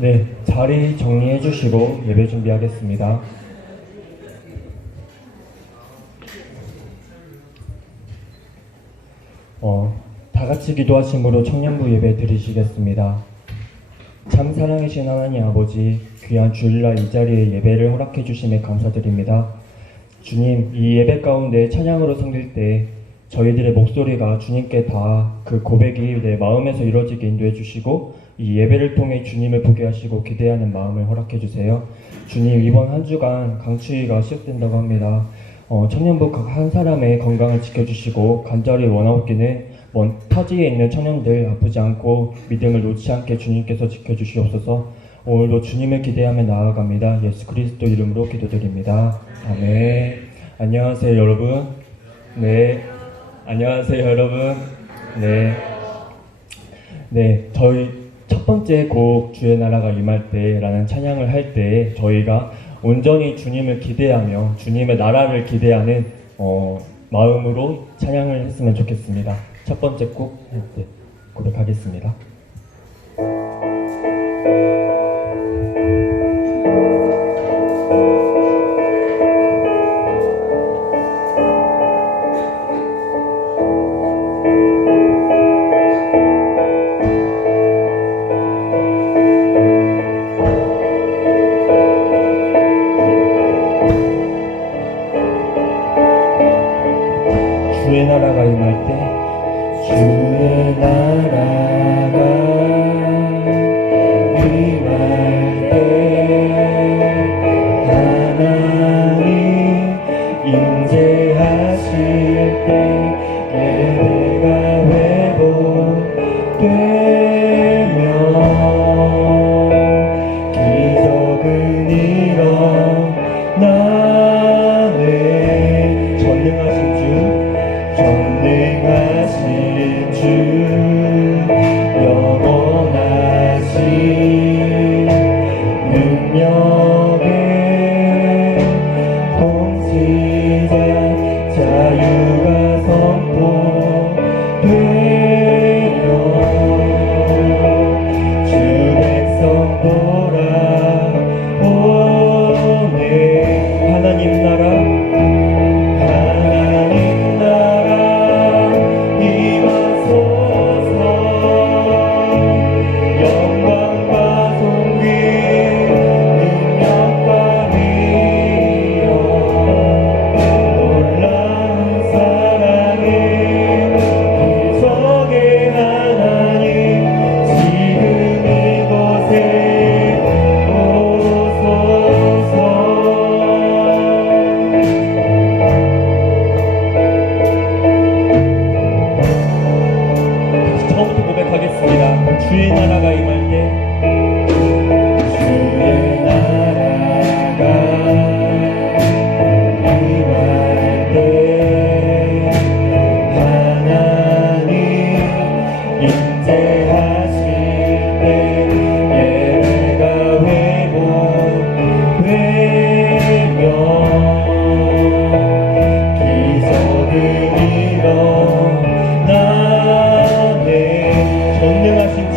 네, 자리 정리해 주시고 예배 준비하겠습니다. 다 같이 기도하심으로 청년부 예배 드리시겠습니다. 참 사랑이신 하나님 아버지, 귀한 주일날 이 자리에 예배를 허락해 주심에 감사드립니다. 주님, 이 예배 가운데 찬양으로 섬길 때 저희들의 목소리가 주님께 다 그 고백이 내 마음에서 이루어지게 인도해 주시고 이 예배를 통해 주님을 보게 하시고 기대하는 마음을 허락해 주세요. 주님, 이번 한 주간 강추위가 시작된다고 합니다. 청년부 각 한 사람의 건강을 지켜주시고 간절히 원하옵기는 먼 타지에 있는 청년들 아프지 않고 믿음을 놓지 않게 주님께서 지켜주시옵소서. 오늘도 주님을 기대하며 나아갑니다. 예수 그리스도 이름으로 기도드립니다. 아멘. 안녕하세요 여러분. 네, 안녕하세요 여러분. 네, 저희 첫 번째 곡 주의 나라가 임할 때라는 찬양을 할 때 저희가 온전히 주님을 기대하며 주님의 나라를 기대하는 마음으로 찬양을 했으면 좋겠습니다. 첫 번째 곡 할 때 고백하겠습니다. 주의 나라가 임할 때 주의 나라가 임할 때 하나님 임재하실 때 예배가 회복되며 기적은 일어나네. 전능하신 주 영원하신 능력의 통치자 자유가 선포되며 주 백성 돌아오네. 하나님 나라 주의 나라가 임할 때 주의 나라가 임할 때 하나님 임재하실 때 예배가 회복되며 기적은 일어나네. 전능하신 주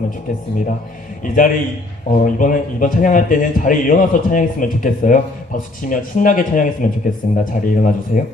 일어났으면 좋겠습니다. 이 자리 이번 찬양할 때는 자리에 일어나서 찬양했으면 좋겠어요. 박수 치며 신나게 찬양했으면 좋겠습니다. 자리에 일어나 주세요.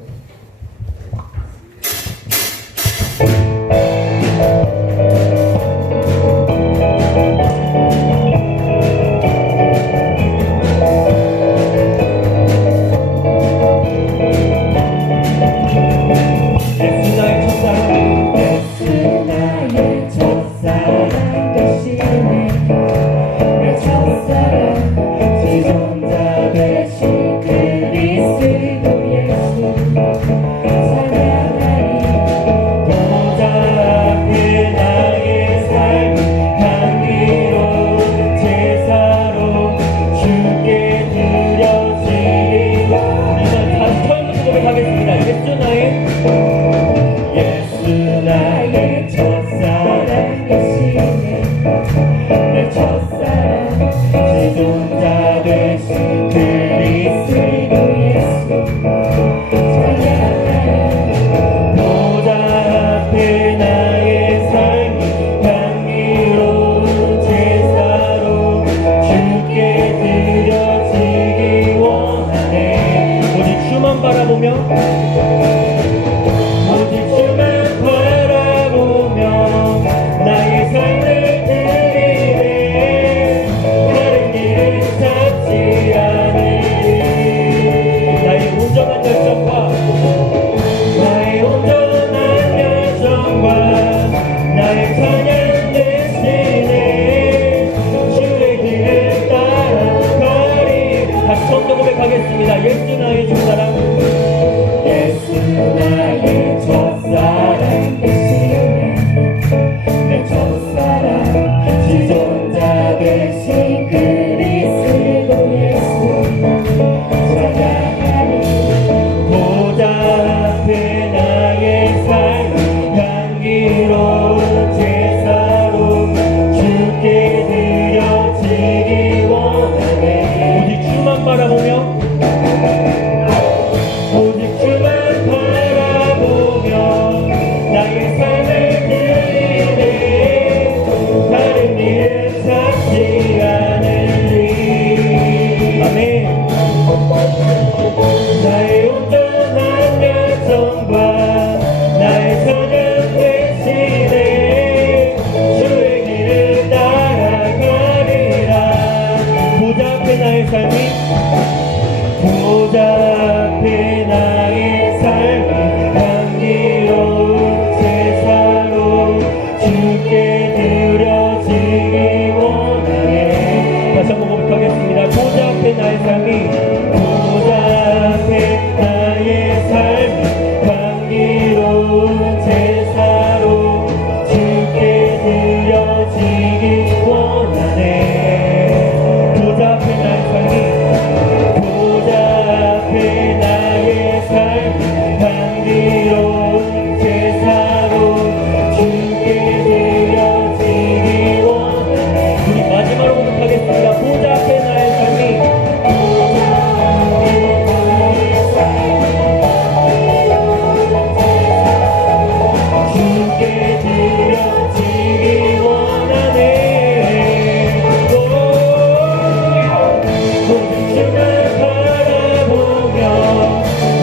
예수 나의 첫사랑 예수 나의 첫사랑 대신에 내 첫사랑 지존자 대신 그리스도 예수 찬양하리 보좌 앞에 나의 삶 향기로운 제사로 주께 드려지기 원하네 오직 주만 바라보며 오직 주만 바라보며 나의 삶을 드리네 다른 일은 찾지 않으리 아멘 나의 온전한 열정과 나의 사냥 대신에 주의 길을 따라가리라 보좌 앞에 나의 삶이 보좌 앞에 나의 삶이 향기로운 제사로 주께 드려지기 원하네 다시 한번 고백하겠습니다. 보좌 앞에 나의 삶이 보좌 앞에 나의 삶이 향기로운 제사로 주께 드려지기 원하네 보좌 앞에 나의 삶이 나의 삶 향기로운 제사로 주께 드려지기 원하네 우리 마지막으로 고백하겠습니다. 보좌 앞에 나의 삶이 보좌 앞에 나의 삶이 주께 드려지기 원하네 오직 주만 바라보며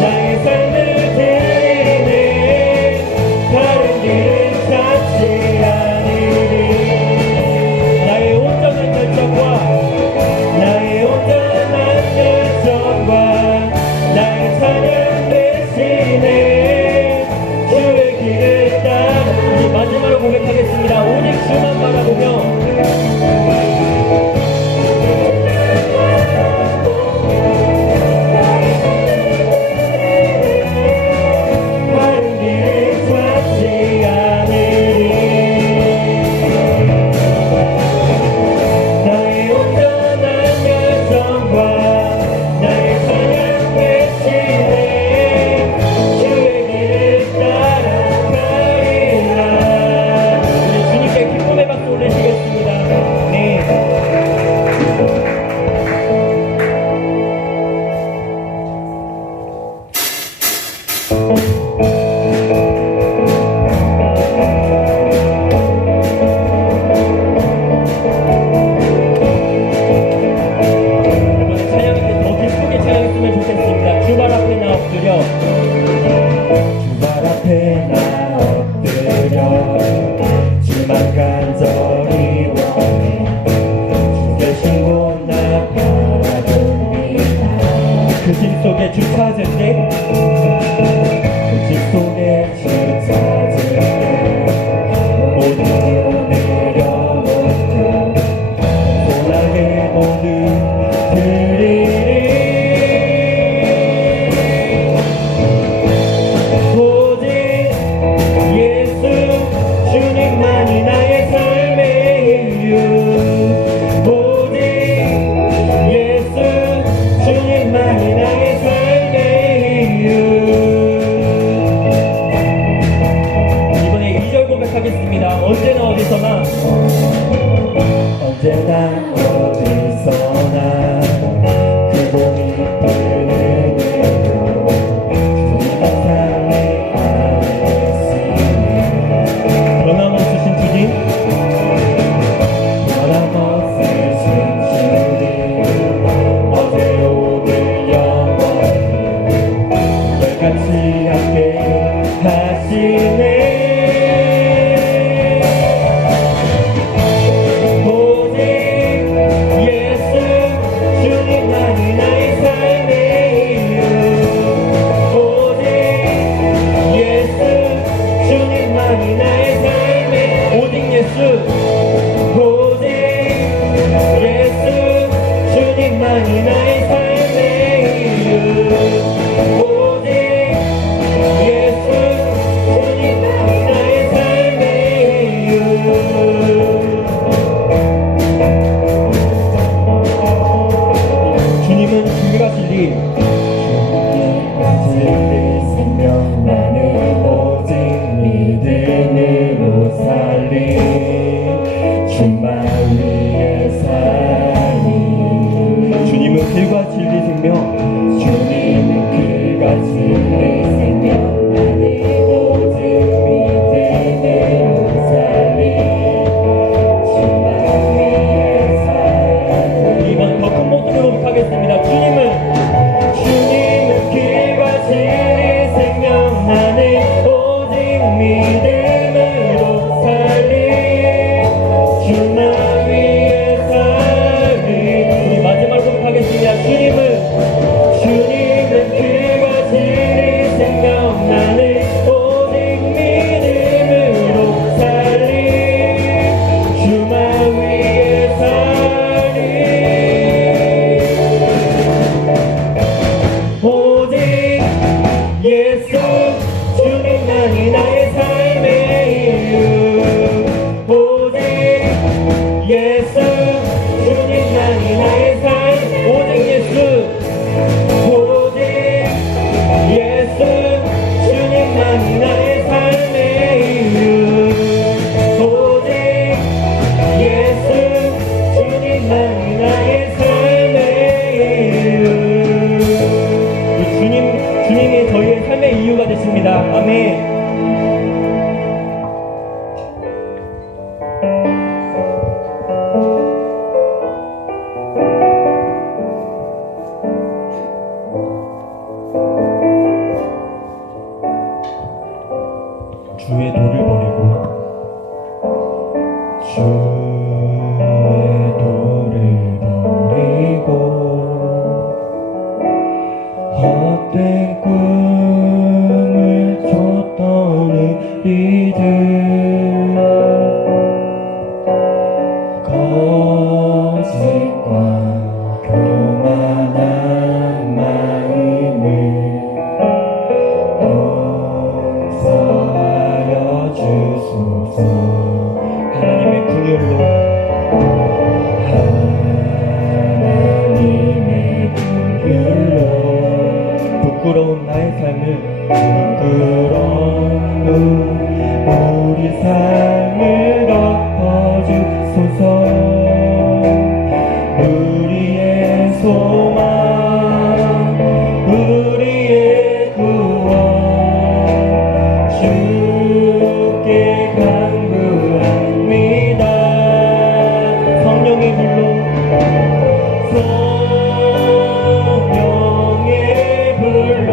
나의 삶을 드리네 다른 길은 찾지 않으리 나의 온전한 열정과 나의 온전한 열정과 나의 찬양 대신에 주의 길을 따라 우리 마지막으로 고백하겠습니다. 오직 주만 바라보며 엎드려 주 발 앞에 나 엎드려 주만 간절히 원해 주 계신 곳 나 바라봅니다. 그 집 속에 주 찾을 때 그 집 속에 주 찾을 때 모두 내려놓고 소나게 모두 드리리. 오직 예수 주님만이 나의 삶의 이유. 오직 예수 주님만이 나의 삶의 이유. 이번에 2절 고백하겠습니다. 언제나 어디서나 언제나 어디서나 그 봄이 뜨는 대로 주님 항상 안에 있으니 변함없으신 주님 변함없으신 주님 어제 오늘 영원히 같이 함께 하시네. 주님만이 나의 삶의 이유. 오직 예수 주님만이 나의 삶의 이유. 주님은 길과 진리 주님과 진리 생명 나는 오직 믿음으로 살리 주만 위에 살리. 주님은 길과 진리 생명 주님은 길과 진리 생명 나는 오직 믿음으로 살리 주만 위에 살리. 이번 더 큰 목소리로 고백하겠습니다. 주님은 길과 진리 생명 나는 오직 믿음으로 살리 주만 위에 살리. 우리 마지막 고백하겠습니다. 주님은 길과 진리 생명 나는 오직 믿음으로 살리 주만 위에 살리. 오직 예수 주님만이 나의 삶의 이유. 오직 예수 주님만이 나의 삶. 오직 예수 오직 예수 주님만이 나의 삶의 이유. 오직 예수 주님만이 나의 삶의 이유. 주님이 저희의 삶의 이유가 되십니다. 아멘. 주의 도를 버리고 주의 도를 버리고 헛된 꿈을 쫓던 우리들 거짓과 교만한 마음을 용서하여 주소서. 하나님의 긍휼로 하나님의 긍휼로 부끄러운 나의 삶을 부끄러운 우리 삶을 덮어주소서. 우리의 소망 우리의 구원 주께 간구합니다. 성령의 불로 성령의 불로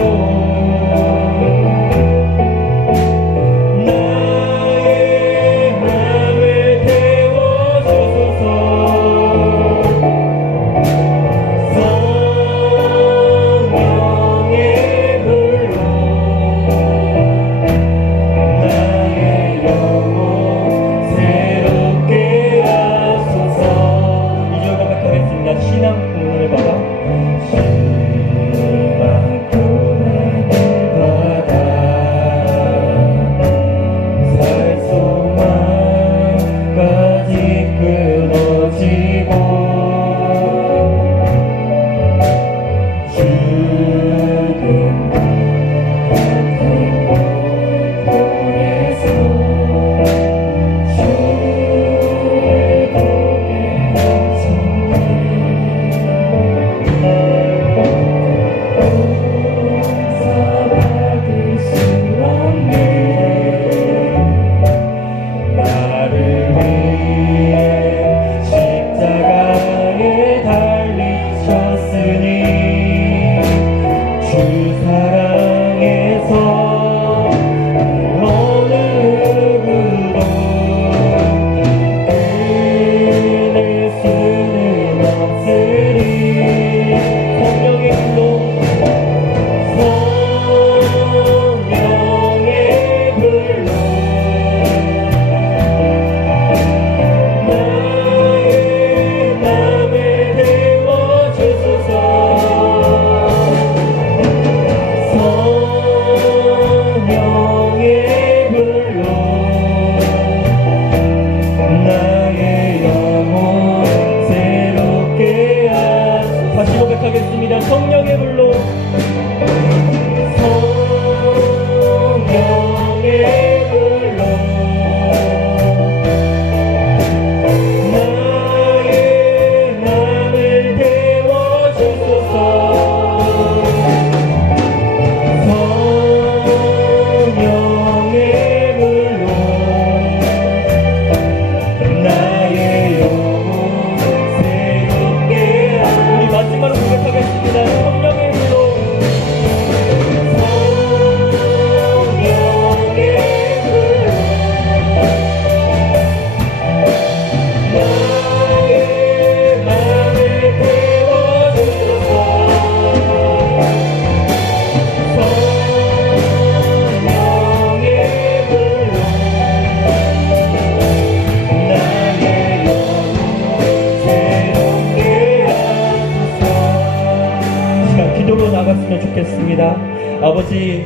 아버지,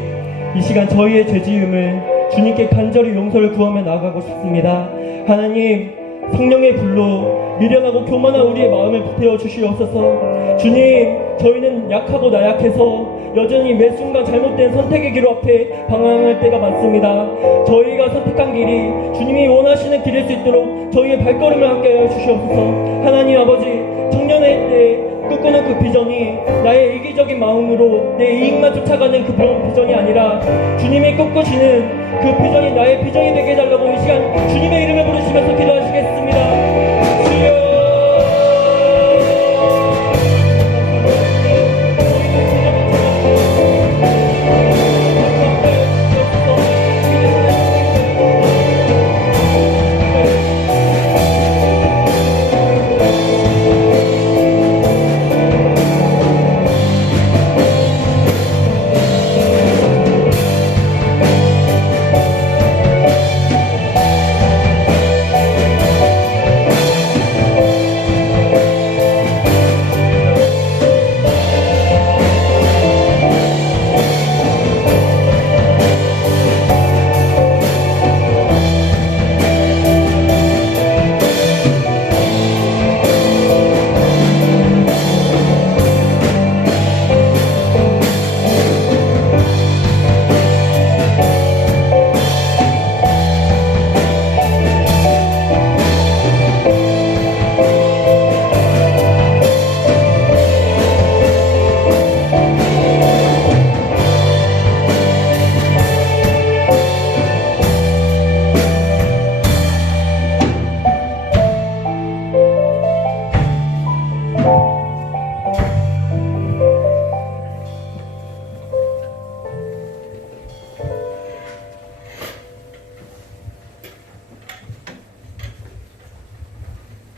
이 시간 저희의 죄지음을 주님께 간절히 용서를 구하며 나아가고 싶습니다. 하나님, 성령의 불로 미련하고 교만한 우리의 마음을 불태워 주시옵소서. 주님, 저희는 약하고 나약해서 여전히 매 순간 잘못된 선택의 길 앞에 방황할 때가 많습니다. 저희가 선택한 길이 주님이 원하시는 길일 수 있도록 저희의 발걸음을 함께 하여 주시옵소서. 하나님 아버지, 청년의 때 꿈꾸는 그 비전이 나의 이기적인 마음으로 내 이익만 쫓아가는 그런 비전이 아니라 주님이 꿈꾸시는 그 비전이 나의 비전이 되게 해달라고 이 시간 주님의 이름을 부르시면서 기도하시겠습니다. 주여,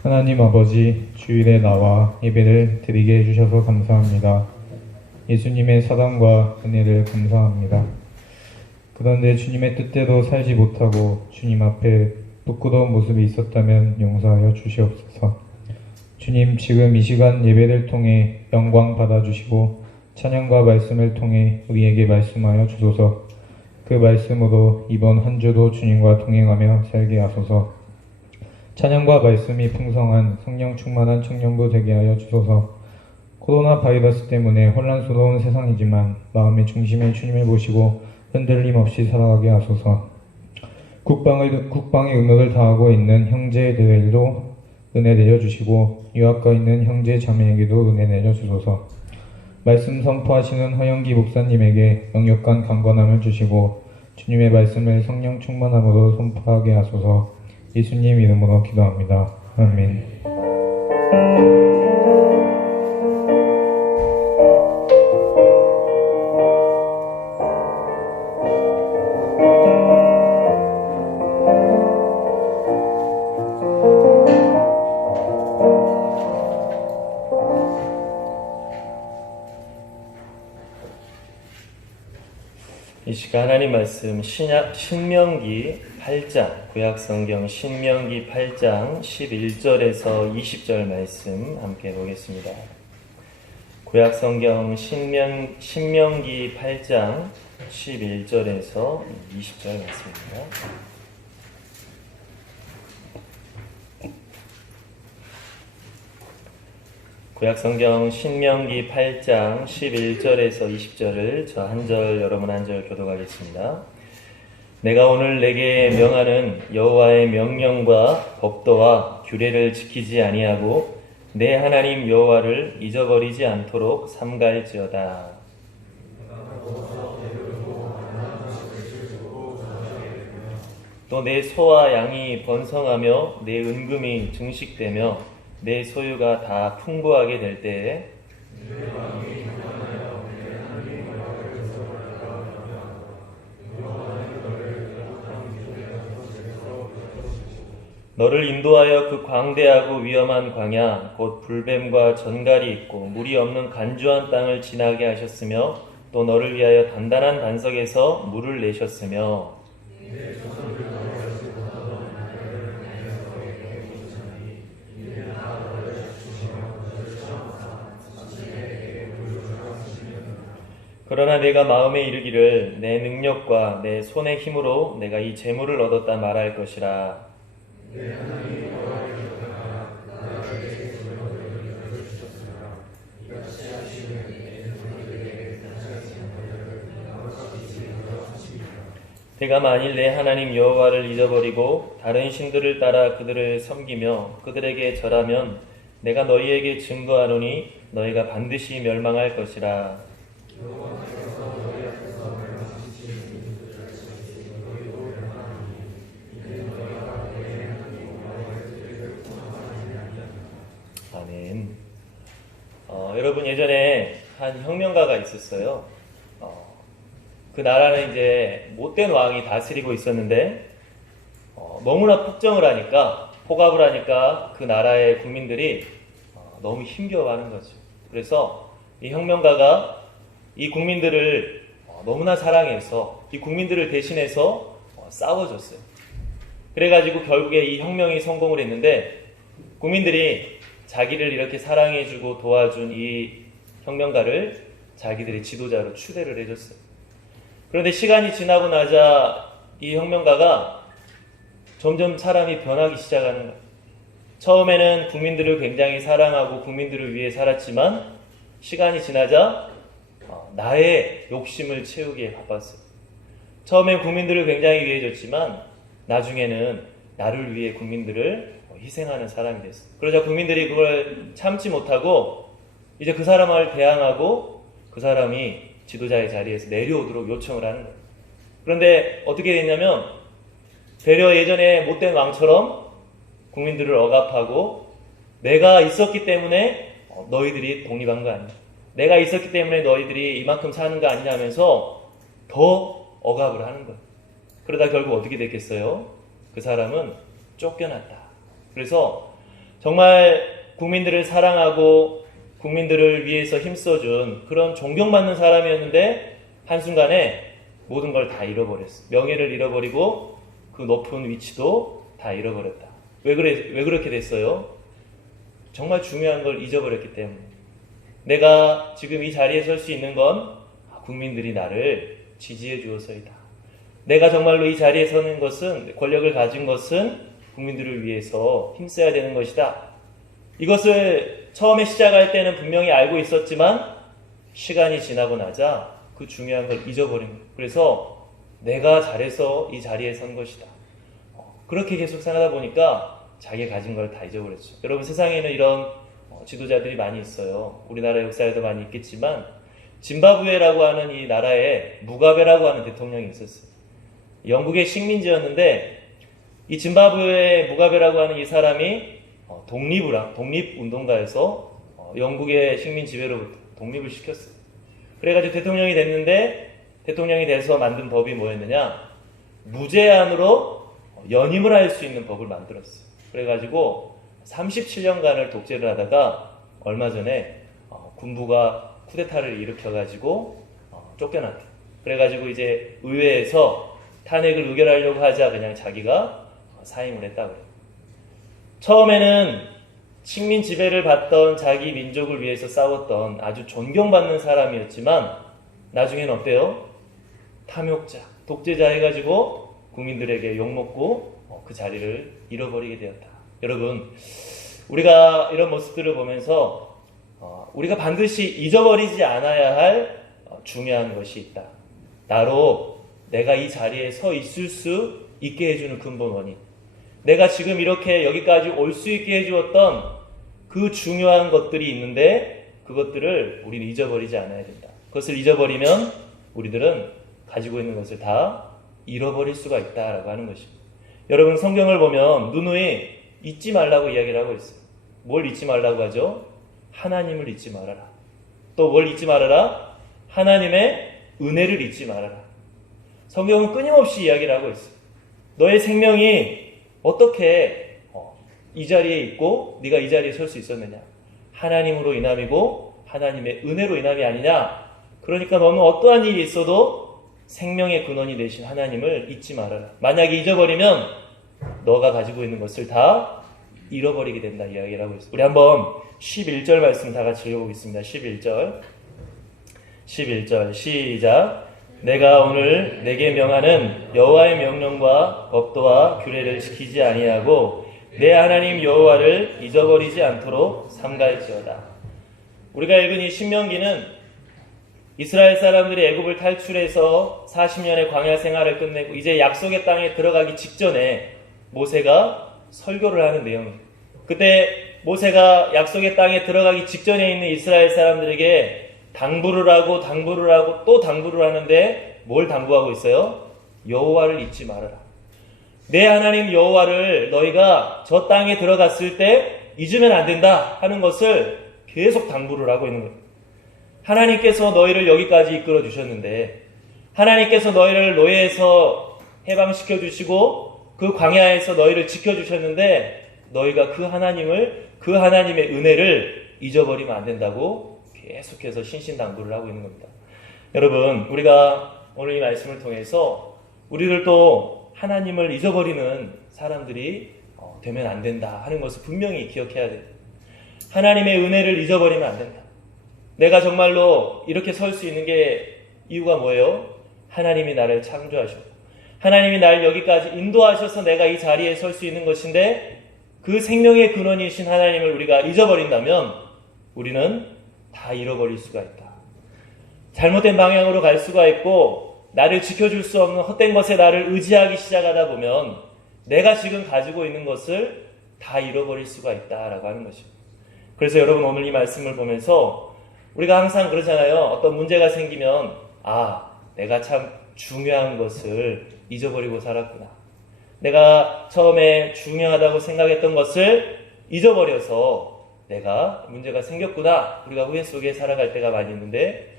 하나님 아버지, 주일에 나와 예배를 드리게 해주셔서 감사합니다. 예수님의 사랑과 은혜를 감사합니다. 그런데 주님의 뜻대로 살지 못하고 주님 앞에 부끄러운 모습이 있었다면 용서하여 주시옵소서. 주님, 지금 이 시간 예배를 통해 영광 받아주시고 찬양과 말씀을 통해 우리에게 말씀하여 주소서. 그 말씀으로 이번 한 주도 주님과 동행하며 살게 하소서. 찬양과 말씀이 풍성한 성령 충만한 청년부 되게 하여 주소서. 코로나 바이러스 때문에 혼란스러운 세상이지만 마음의 중심에 주님을 모시고 흔들림 없이 살아가게 하소서. 국방의 의무를 다하고 있는 형제들에게도 은혜 내려주시고 유학가 있는 형제 자매에게도 은혜 내려주소서. 말씀 선포하시는 허영기 목사님에게 영육간 강건함을 주시고 주님의 말씀을 성령 충만함으로 선포하게 하소서. 예수님 이름으로 기도합니다. 아멘. 이 시간 하나님 말씀 신명기 8장, 구약성경 신명기 8장 11절에서 20절 말씀 함께 보겠습니다. 구약성경 신명기 8장 11절에서 20절 말씀입니다. 구약성경 신명기 8장 11절에서 20절을 저 한 절 여러분 한 절 교독하겠습니다. 내가 오늘 내게 명하는 여호와의 명령과 법도와 규례를 지키지 아니하고 내 하나님 여호와를 잊어버리지 않도록 삼갈지어다. 또 내 소와 양이 번성하며 내 은금이 증식되며 내 소유가 다 풍부하게 될 때에 너를 인도하여 그 광대하고 위험한 광야 곧 불뱀과 전갈이 있고 물이 없는 간주한 땅을 지나게 하셨으며 또 너를 위하여 단단한 반석에서 물을 내셨으며 그러나 내가 마음에 이르기를 내 능력과 내 손의 힘으로 내가 이 재물을 얻었다 말할 것이라. 내가 만일 내 하나님 여호와를 잊어버리고 다른 신들을 따라 그들을 섬기며 그들에게 절하면 내가 너희에게 증거하노니 너희가 반드시 멸망할 것이라. 아멘. 여러분 예전에 한 혁명가가 있었어요. 그 나라는 이제 못된 왕이 다스리고 있었는데 너무나 폭정을 하니까 폭압을 하니까 그 나라의 국민들이 너무 힘겨워하는 거죠. 그래서 이 혁명가가 이 국민들을 너무나 사랑해서 이 국민들을 대신해서 싸워줬어요. 그래가지고 결국에 이 혁명이 성공을 했는데 국민들이 자기를 이렇게 사랑해주고 도와준 이 혁명가를 자기들의 지도자로 추대를 해줬어요. 그런데 시간이 지나고 나자 이 혁명가가 점점 사람이 변하기 시작하는 거예요. 처음에는 국민들을 굉장히 사랑하고 국민들을 위해 살았지만 시간이 지나자 나의 욕심을 채우기에 바빴어요. 처음엔 국민들을 굉장히 위해줬지만 나중에는 나를 위해 국민들을 희생하는 사람이 됐어요. 그러자 국민들이 그걸 참지 못하고 이제 그 사람을 대항하고 그 사람이 지도자의 자리에서 내려오도록 요청을 하는 거예요. 그런데 어떻게 됐냐면 되려 예전에 못된 왕처럼 국민들을 억압하고 내가 있었기 때문에 너희들이 독립한 거 아니야. 내가 있었기 때문에 너희들이 이만큼 사는 거 아니냐 하면서 더 억압을 하는 거예요. 그러다 결국 어떻게 됐겠어요? 그 사람은 쫓겨났다. 그래서 정말 국민들을 사랑하고 국민들을 위해서 힘써준 그런 존경받는 사람이었는데 한순간에 모든 걸 다 잃어버렸어. 명예를 잃어버리고 그 높은 위치도 다 잃어버렸다. 왜 그렇게 됐어요? 정말 중요한 걸 잊어버렸기 때문에. 내가 지금 이 자리에 설 수 있는 건 국민들이 나를 지지해 주어서이다. 내가 정말로 이 자리에 서는 것은, 권력을 가진 것은 국민들을 위해서 힘써야 되는 것이다. 이것을 처음에 시작할 때는 분명히 알고 있었지만 시간이 지나고 나자 그 중요한 걸 잊어버린 거예요. 그래서 내가 잘해서 이 자리에 선 것이다. 그렇게 계속 살아다 보니까 자기가 가진 걸 다 잊어버렸죠. 여러분 세상에는 이런 지도자들이 많이 있어요. 우리나라 역사에도 많이 있겠지만 짐바브웨라고 하는 이 나라에 무가베라고 하는 대통령이 있었어요. 영국의 식민지였는데 이 짐바브웨 무가베라고 하는 이 사람이 독립운동가에서 영국의 식민 지배로부터 독립을 시켰어요. 그래가지고 대통령이 됐는데 대통령이 돼서 만든 법이 뭐였느냐? 무제한으로 연임을 할 수 있는 법을 만들었어요. 그래가지고 37년간을 독재를 하다가 얼마 전에 군부가 쿠데타를 일으켜가지고 쫓겨났대요. 그래가지고 이제 의회에서 탄핵을 의결하려고 하자 그냥 자기가 사임을 했다고 그래요. 처음에는 식민 지배를 받던 자기 민족을 위해서 싸웠던 아주 존경받는 사람이었지만 나중에는 어때요? 탐욕자, 독재자 해가지고 국민들에게 욕먹고 그 자리를 잃어버리게 되었다. 여러분, 우리가 이런 모습들을 보면서 우리가 반드시 잊어버리지 않아야 할 중요한 것이 있다. 나로 내가 이 자리에 서 있을 수 있게 해주는 근본 원인. 내가 지금 이렇게 여기까지 올 수 있게 해주었던 그 중요한 것들이 있는데 그것들을 우리는 잊어버리지 않아야 된다. 그것을 잊어버리면 우리들은 가지고 있는 것을 다 잃어버릴 수가 있다라고 하는 것입니다. 여러분 성경을 보면 누누이 잊지 말라고 이야기를 하고 있어요. 뭘 잊지 말라고 하죠? 하나님을 잊지 말아라. 또 뭘 잊지 말아라? 하나님의 은혜를 잊지 말아라. 성경은 끊임없이 이야기를 하고 있어요. 너의 생명이 어떻게 이 자리에 있고 네가 이 자리에 설 수 있었느냐? 하나님으로 인함이고 하나님의 은혜로 인함이 아니냐? 그러니까 너는 어떠한 일이 있어도 생명의 근원이 되신 하나님을 잊지 말아라. 만약에 잊어버리면 너가 가지고 있는 것을 다 잃어버리게 된다 이야기를 하고 있어요. 우리 한번 11절 말씀 다 같이 읽어보겠습니다. 11절 11절 시작. 내가 오늘 내게 명하는 여호와의 명령과 법도와 규례를 지키지 아니하고 내 하나님 여호와를 잊어버리지 않도록 삼가할지어다. 우리가 읽은 이 신명기는 이스라엘 사람들이 애굽을 탈출해서 40년의 광야 생활을 끝내고 이제 약속의 땅에 들어가기 직전에 모세가 설교를 하는 내용이에요. 그때 모세가 약속의 땅에 들어가기 직전에 있는 이스라엘 사람들에게 당부를 하고 또 당부를 하는데 뭘 당부하고 있어요? 여호와를 잊지 말아라. 내 하나님 여호와를 너희가 저 땅에 들어갔을 때 잊으면 안 된다 하는 것을 계속 당부를 하고 있는 거예요. 하나님께서 너희를 여기까지 이끌어 주셨는데 하나님께서 너희를 노예에서 해방시켜 주시고 그 광야에서 너희를 지켜 주셨는데 너희가 그 하나님의 은혜를 잊어버리면 안 된다고 계속해서 신신당부를 하고 있는 겁니다. 여러분, 우리가 오늘 이 말씀을 통해서 우리들도 하나님을 잊어버리는 사람들이 되면 안 된다 하는 것을 분명히 기억해야 됩니다. 하나님의 은혜를 잊어버리면 안 된다. 내가 정말로 이렇게 설 수 있는 게 이유가 뭐예요? 하나님이 나를 창조하셨고 하나님이 나를 여기까지 인도하셔서 내가 이 자리에 설 수 있는 것인데 그 생명의 근원이신 하나님을 우리가 잊어버린다면 우리는 다 잃어버릴 수가 있다. 잘못된 방향으로 갈 수가 있고 나를 지켜줄 수 없는 헛된 것에 나를 의지하기 시작하다 보면 내가 지금 가지고 있는 것을 다 잃어버릴 수가 있다라고 하는 것입니다. 그래서 여러분 오늘 이 말씀을 보면서 우리가 항상 그러잖아요. 어떤 문제가 생기면 내가 참 중요한 것을 잊어버리고 살았구나. 내가 처음에 중요하다고 생각했던 것을 잊어버려서 내가 문제가 생겼구나. 우리가 후회 속에 살아갈 때가 많이 있는데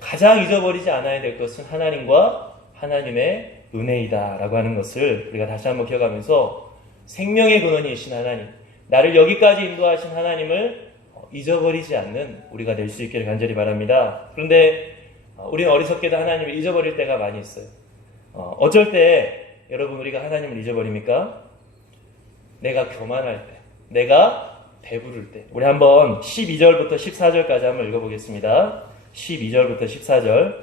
가장 잊어버리지 않아야 될 것은 하나님과 하나님의 은혜이다라고 하는 것을 우리가 다시 한번 기억하면서 생명의 근원이신 하나님, 나를 여기까지 인도하신 하나님을 잊어버리지 않는 우리가 될 수 있기를 간절히 바랍니다. 그런데 우리는 어리석게도 하나님을 잊어버릴 때가 많이 있어요. 어쩔 때 여러분 우리가 하나님을 잊어버립니까? 내가 교만할 때, 내가 배부를 때. 우리 한번 12절부터 14절까지 한번 읽어보겠습니다. 12절부터 14절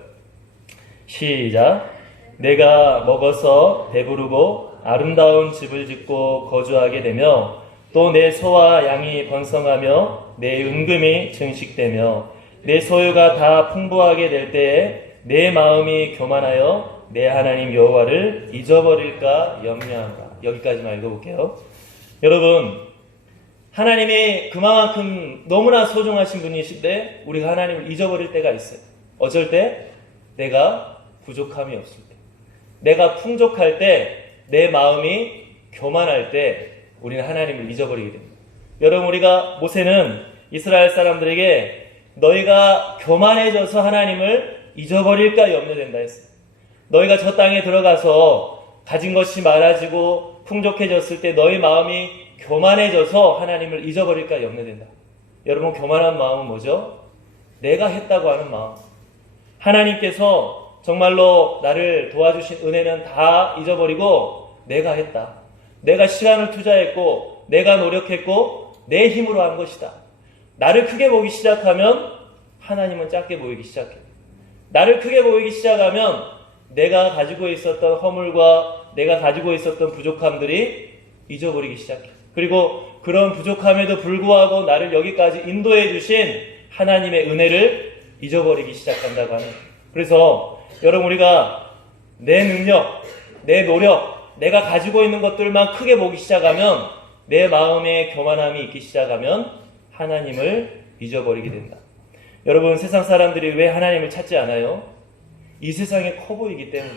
시작. 내가 먹어서 배부르고 아름다운 집을 짓고 거주하게 되며 또 내 소와 양이 번성하며 내 은금이 증식되며 내 소유가 다 풍부하게 될 때에 내 마음이 교만하여 내 하나님 여호와를 잊어버릴까 염려한다. 여기까지만 읽어볼게요. 여러분, 하나님이 그만큼 너무나 소중하신 분이신데 우리가 하나님을 잊어버릴 때가 있어요. 어쩔 때? 내가 부족함이 없을 때, 내가 풍족할 때, 내 마음이 교만할 때 우리는 하나님을 잊어버리게 됩니다. 여러분, 우리가 모세는 이스라엘 사람들에게 너희가 교만해져서 하나님을 잊어버릴까 염려된다 했어요. 너희가 저 땅에 들어가서 가진 것이 많아지고 풍족해졌을 때 너희 마음이 교만해져서 하나님을 잊어버릴까 염려된다. 여러분, 교만한 마음은 뭐죠? 내가 했다고 하는 마음. 하나님께서 정말로 나를 도와주신 은혜는 다 잊어버리고 내가 했다. 내가 시간을 투자했고 내가 노력했고 내 힘으로 한 것이다. 나를 크게 보기 시작하면 하나님은 작게 보이기 시작해. 나를 크게 보이기 시작하면 내가 가지고 있었던 허물과 내가 가지고 있었던 부족함들이 잊어버리기 시작해. 그리고 그런 부족함에도 불구하고 나를 여기까지 인도해 주신 하나님의 은혜를 잊어버리기 시작한다고 하는 거예요. 그래서 여러분, 우리가 내 능력, 내 노력, 내가 가지고 있는 것들만 크게 보기 시작하면 내 마음에 교만함이 있기 시작하면 하나님을 잊어버리게 된다. 여러분, 세상 사람들이 왜 하나님을 찾지 않아요? 이 세상에 커 보이기 때문에.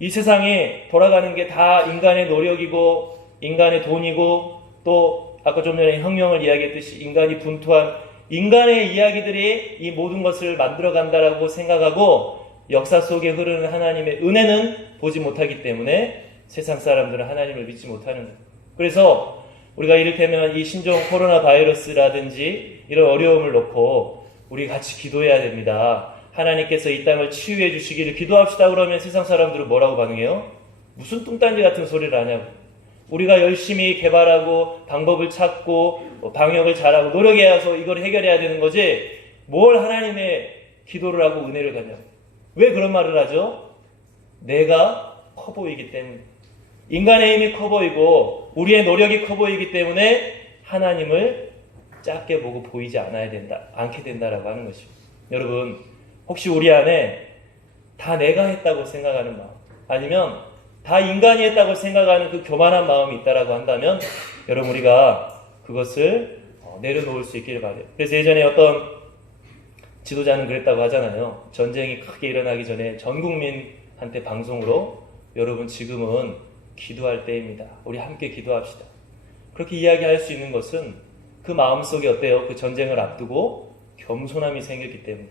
이 세상에 돌아가는 게 다 인간의 노력이고 인간의 돈이고 또 아까 좀 전에 혁명을 이야기했듯이 인간이 분투한 인간의 이야기들이 이 모든 것을 만들어 간다라고 생각하고 역사 속에 흐르는 하나님의 은혜는 보지 못하기 때문에 세상 사람들은 하나님을 믿지 못하는 거예요. 그래서 우리가 이를테면 이 신종 코로나 바이러스라든지 이런 어려움을 놓고 우리 같이 기도해야 됩니다. 하나님께서 이 땅을 치유해 주시기를 기도합시다. 그러면 세상 사람들은 뭐라고 반응해요? 무슨 뚱딴지 같은 소리를 하냐고. 우리가 열심히 개발하고 방법을 찾고 방역을 잘하고 노력해서 이걸 해결해야 되는 거지 뭘 하나님의 기도를 하고 은혜를 가냐? 왜 그런 말을 하죠? 내가 커 보이기 때문에. 인간의 힘이 커 보이고 우리의 노력이 커 보이기 때문에 하나님을 작게 보고 보이지 않게 된다라고 하는 것이죠. 여러분, 혹시 우리 안에 다 내가 했다고 생각하는 마음, 아니면 다 인간이 했다고 생각하는 그 교만한 마음이 있다라고 한다면 여러분, 우리가 그것을 내려놓을 수 있기를 바라요. 그래서 예전에 어떤 지도자는 그랬다고 하잖아요. 전쟁이 크게 일어나기 전에 전 국민한테 방송으로 여러분, 지금은 기도할 때입니다. 우리 함께 기도합시다. 그렇게 이야기할 수 있는 것은 그 마음속에 어때요? 그 전쟁을 앞두고 겸손함이 생겼기 때문에.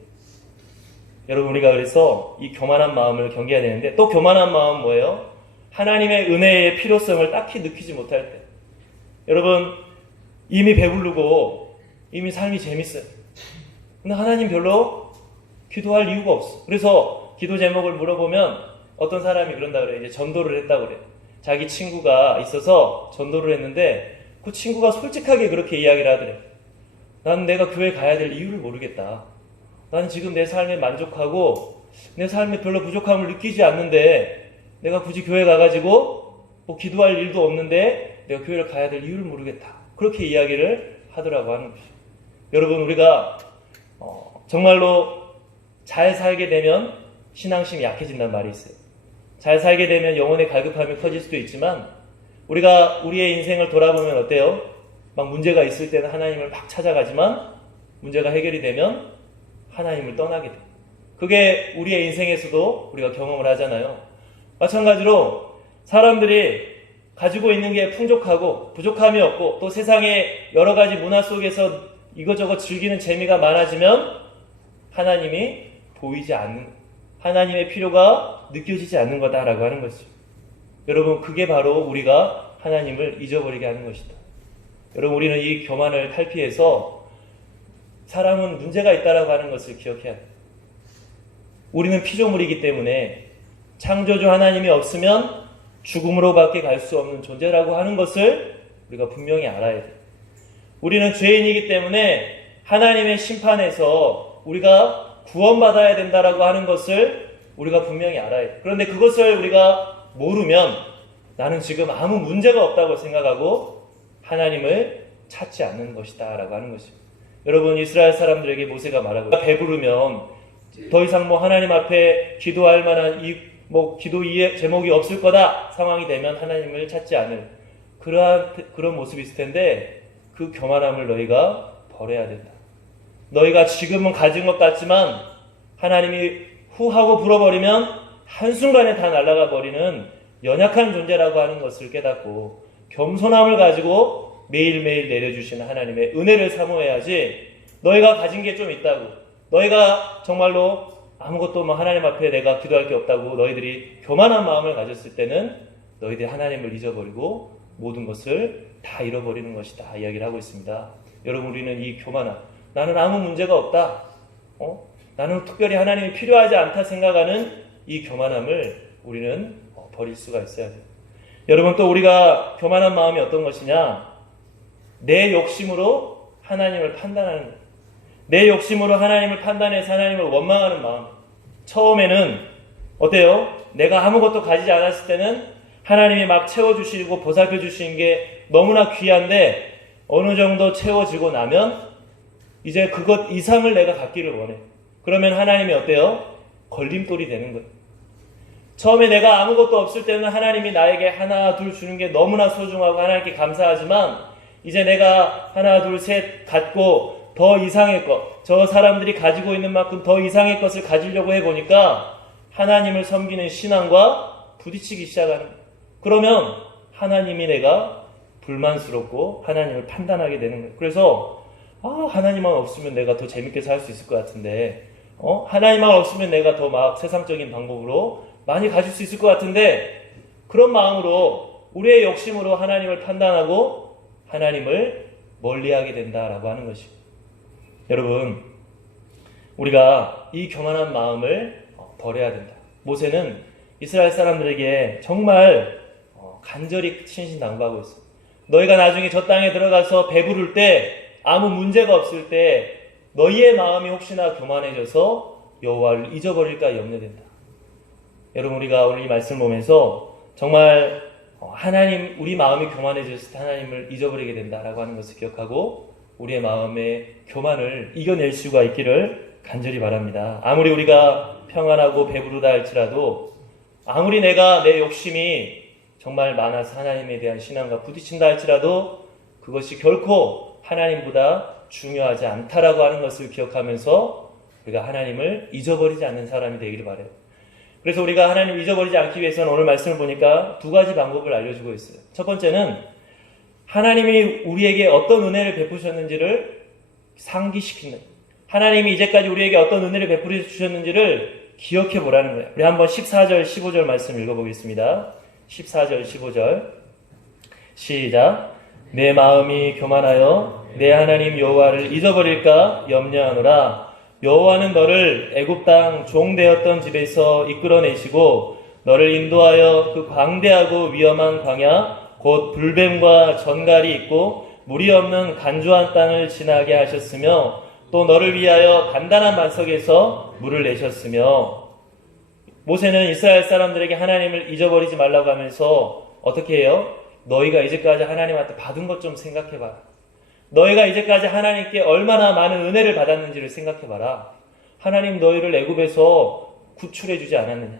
여러분, 우리가 그래서 이 교만한 마음을 경계해야 되는데, 또 교만한 마음은 뭐예요? 하나님의 은혜의 필요성을 딱히 느끼지 못할 때. 여러분, 이미 배부르고 이미 삶이 재밌어요. 근데 하나님 별로 기도할 이유가 없어. 그래서 기도 제목을 물어보면 어떤 사람이 그런다 그래요. 이제 전도를 했다고 그래요. 자기 친구가 있어서 전도를 했는데 그 친구가 솔직하게 그렇게 이야기를 하더래요. 나는 내가 교회 가야 될 이유를 모르겠다. 나는 지금 내 삶에 만족하고 내 삶에 별로 부족함을 느끼지 않는데 내가 굳이 교회 가가지고 뭐 기도할 일도 없는데 내가 교회를 가야 될 이유를 모르겠다. 그렇게 이야기를 하더라고 하는 것이죠. 여러분, 우리가 정말로 잘 살게 되면 신앙심이 약해진다는 말이 있어요. 잘 살게 되면 영혼의 갈급함이 커질 수도 있지만 우리가 우리의 인생을 돌아보면 어때요? 막 문제가 있을 때는 하나님을 막 찾아가지만 문제가 해결이 되면 하나님을 떠나게 돼요. 그게 우리의 인생에서도 우리가 경험을 하잖아요. 마찬가지로 사람들이 가지고 있는 게 풍족하고 부족함이 없고 또 세상의 여러 가지 문화 속에서 이것저것 즐기는 재미가 많아지면 하나님이 보이지 않는, 하나님의 필요가 느껴지지 않는 거다라고 하는 것이죠. 여러분, 그게 바로 우리가 하나님을 잊어버리게 하는 것이다. 여러분, 우리는 이 교만을 탈피해서 사람은 문제가 있다라고 하는 것을 기억해야 돼요. 우리는 피조물이기 때문에 창조주 하나님이 없으면 죽음으로밖에 갈 수 없는 존재라고 하는 것을 우리가 분명히 알아야 돼요. 우리는 죄인이기 때문에 하나님의 심판에서 우리가 구원받아야 된다라고 하는 것을 우리가 분명히 알아야 돼요. 그런데 그것을 우리가 모르면 나는 지금 아무 문제가 없다고 생각하고 하나님을 찾지 않는 것이다 라고 하는 것입니다. 여러분, 이스라엘 사람들에게 모세가 말하고 배부르면 더 이상 하나님 앞에 기도할 만한 기도 제목이 없을 거다 상황이 되면 하나님을 찾지 않을 그런 모습이 있을 텐데 그 교만함을 너희가 버려야 된다. 너희가 지금은 가진 것 같지만 하나님이 후하고 불어버리면 한순간에 다 날아가 버리는 연약한 존재라고 하는 것을 깨닫고 겸손함을 가지고 매일매일 내려주시는 하나님의 은혜를 사모해야지, 너희가 가진 게 좀 있다고, 너희가 정말로 아무것도 하나님 앞에 내가 기도할 게 없다고 너희들이 교만한 마음을 가졌을 때는 너희들이 하나님을 잊어버리고 모든 것을 다 잃어버리는 것이다 이야기를 하고 있습니다. 여러분, 우리는 이 교만함, 나는 아무 문제가 없다, 나는 특별히 하나님이 필요하지 않다 생각하는 이 교만함을 우리는 버릴 수가 있어야 돼요. 여러분, 또 우리가 교만한 마음이 어떤 것이냐, 내 욕심으로 하나님을 판단하는 거예요. 내 욕심으로 하나님을 판단해서 하나님을 원망하는 마음. 처음에는 어때요? 내가 아무것도 가지지 않았을 때는 하나님이 막 채워주시고 보살펴 주시는 게 너무나 귀한데 어느 정도 채워지고 나면 이제 그것 이상을 내가 갖기를 원해. 그러면 하나님이 어때요? 걸림돌이 되는 거예요. 처음에 내가 아무것도 없을 때는 하나님이 나에게 하나 둘 주는 게 너무나 소중하고 하나님께 감사하지만 이제 내가 하나 둘 셋 갖고 더 이상의 것, 저 사람들이 가지고 있는 만큼 더 이상의 것을 가지려고 해보니까 하나님을 섬기는 신앙과 부딪히기 시작하는 거예요. 그러면 하나님이 내가 불만스럽고 하나님을 판단하게 되는 거예요. 그래서 하나님만 없으면 내가 더 재밌게 살 수 있을 것 같은데 하나님만 없으면 내가 더 막 세상적인 방법으로 많이 가질 수 있을 것 같은데, 그런 마음으로 우리의 욕심으로 하나님을 판단하고 하나님을 멀리하게 된다라고 하는 것입니다. 여러분, 우리가 이 교만한 마음을 버려야 된다. 모세는 이스라엘 사람들에게 정말 간절히 신신당부하고 있어요. 너희가 나중에 저 땅에 들어가서 배부를 때, 아무 문제가 없을 때 너희의 마음이 혹시나 교만해져서 여호와를 잊어버릴까 염려된다. 여러분, 우리가 오늘 이 말씀을 보면서 정말 하나님, 우리 마음이 교만해졌을 때 하나님을 잊어버리게 된다라고 하는 것을 기억하고 우리의 마음의 교만을 이겨낼 수가 있기를 간절히 바랍니다. 아무리 우리가 평안하고 배부르다 할지라도, 아무리 내 욕심이 정말 많아서 하나님에 대한 신앙과 부딪힌다 할지라도 그것이 결코 하나님보다 중요하지 않다라고 하는 것을 기억하면서 우리가 하나님을 잊어버리지 않는 사람이 되기를 바라요. 그래서 우리가 하나님을 잊어버리지 않기 위해서는 오늘 말씀을 보니까 두 가지 방법을 알려주고 있어요. 첫 번째는 하나님이 우리에게 어떤 은혜를 베푸셨는지를 상기시키는, 하나님이 이제까지 우리에게 어떤 은혜를 베풀어 주셨는지를 기억해 보라는 거예요. 우리 한번 14절 15절 말씀 읽어보겠습니다. 14절 15절 시작. 내 마음이 교만하여 내 하나님 여호와를 잊어버릴까 염려하노라. 여호와는 너를 애굽 땅 종되었던 집에서 이끌어내시고 너를 인도하여 그 광대하고 위험한 광야 곧 불뱀과 전갈이 있고 물이 없는 간조한 땅을 지나게 하셨으며 또 너를 위하여 단단한 반석에서 물을 내셨으며. 모세는 이스라엘 사람들에게 하나님을 잊어버리지 말라고 하면서 어떻게 해요? 너희가 이제까지 하나님한테 받은 것 좀 생각해봐라. 너희가 이제까지 하나님께 얼마나 많은 은혜를 받았는지를 생각해봐라. 하나님 너희를 애굽에서 구출해주지 않았느냐?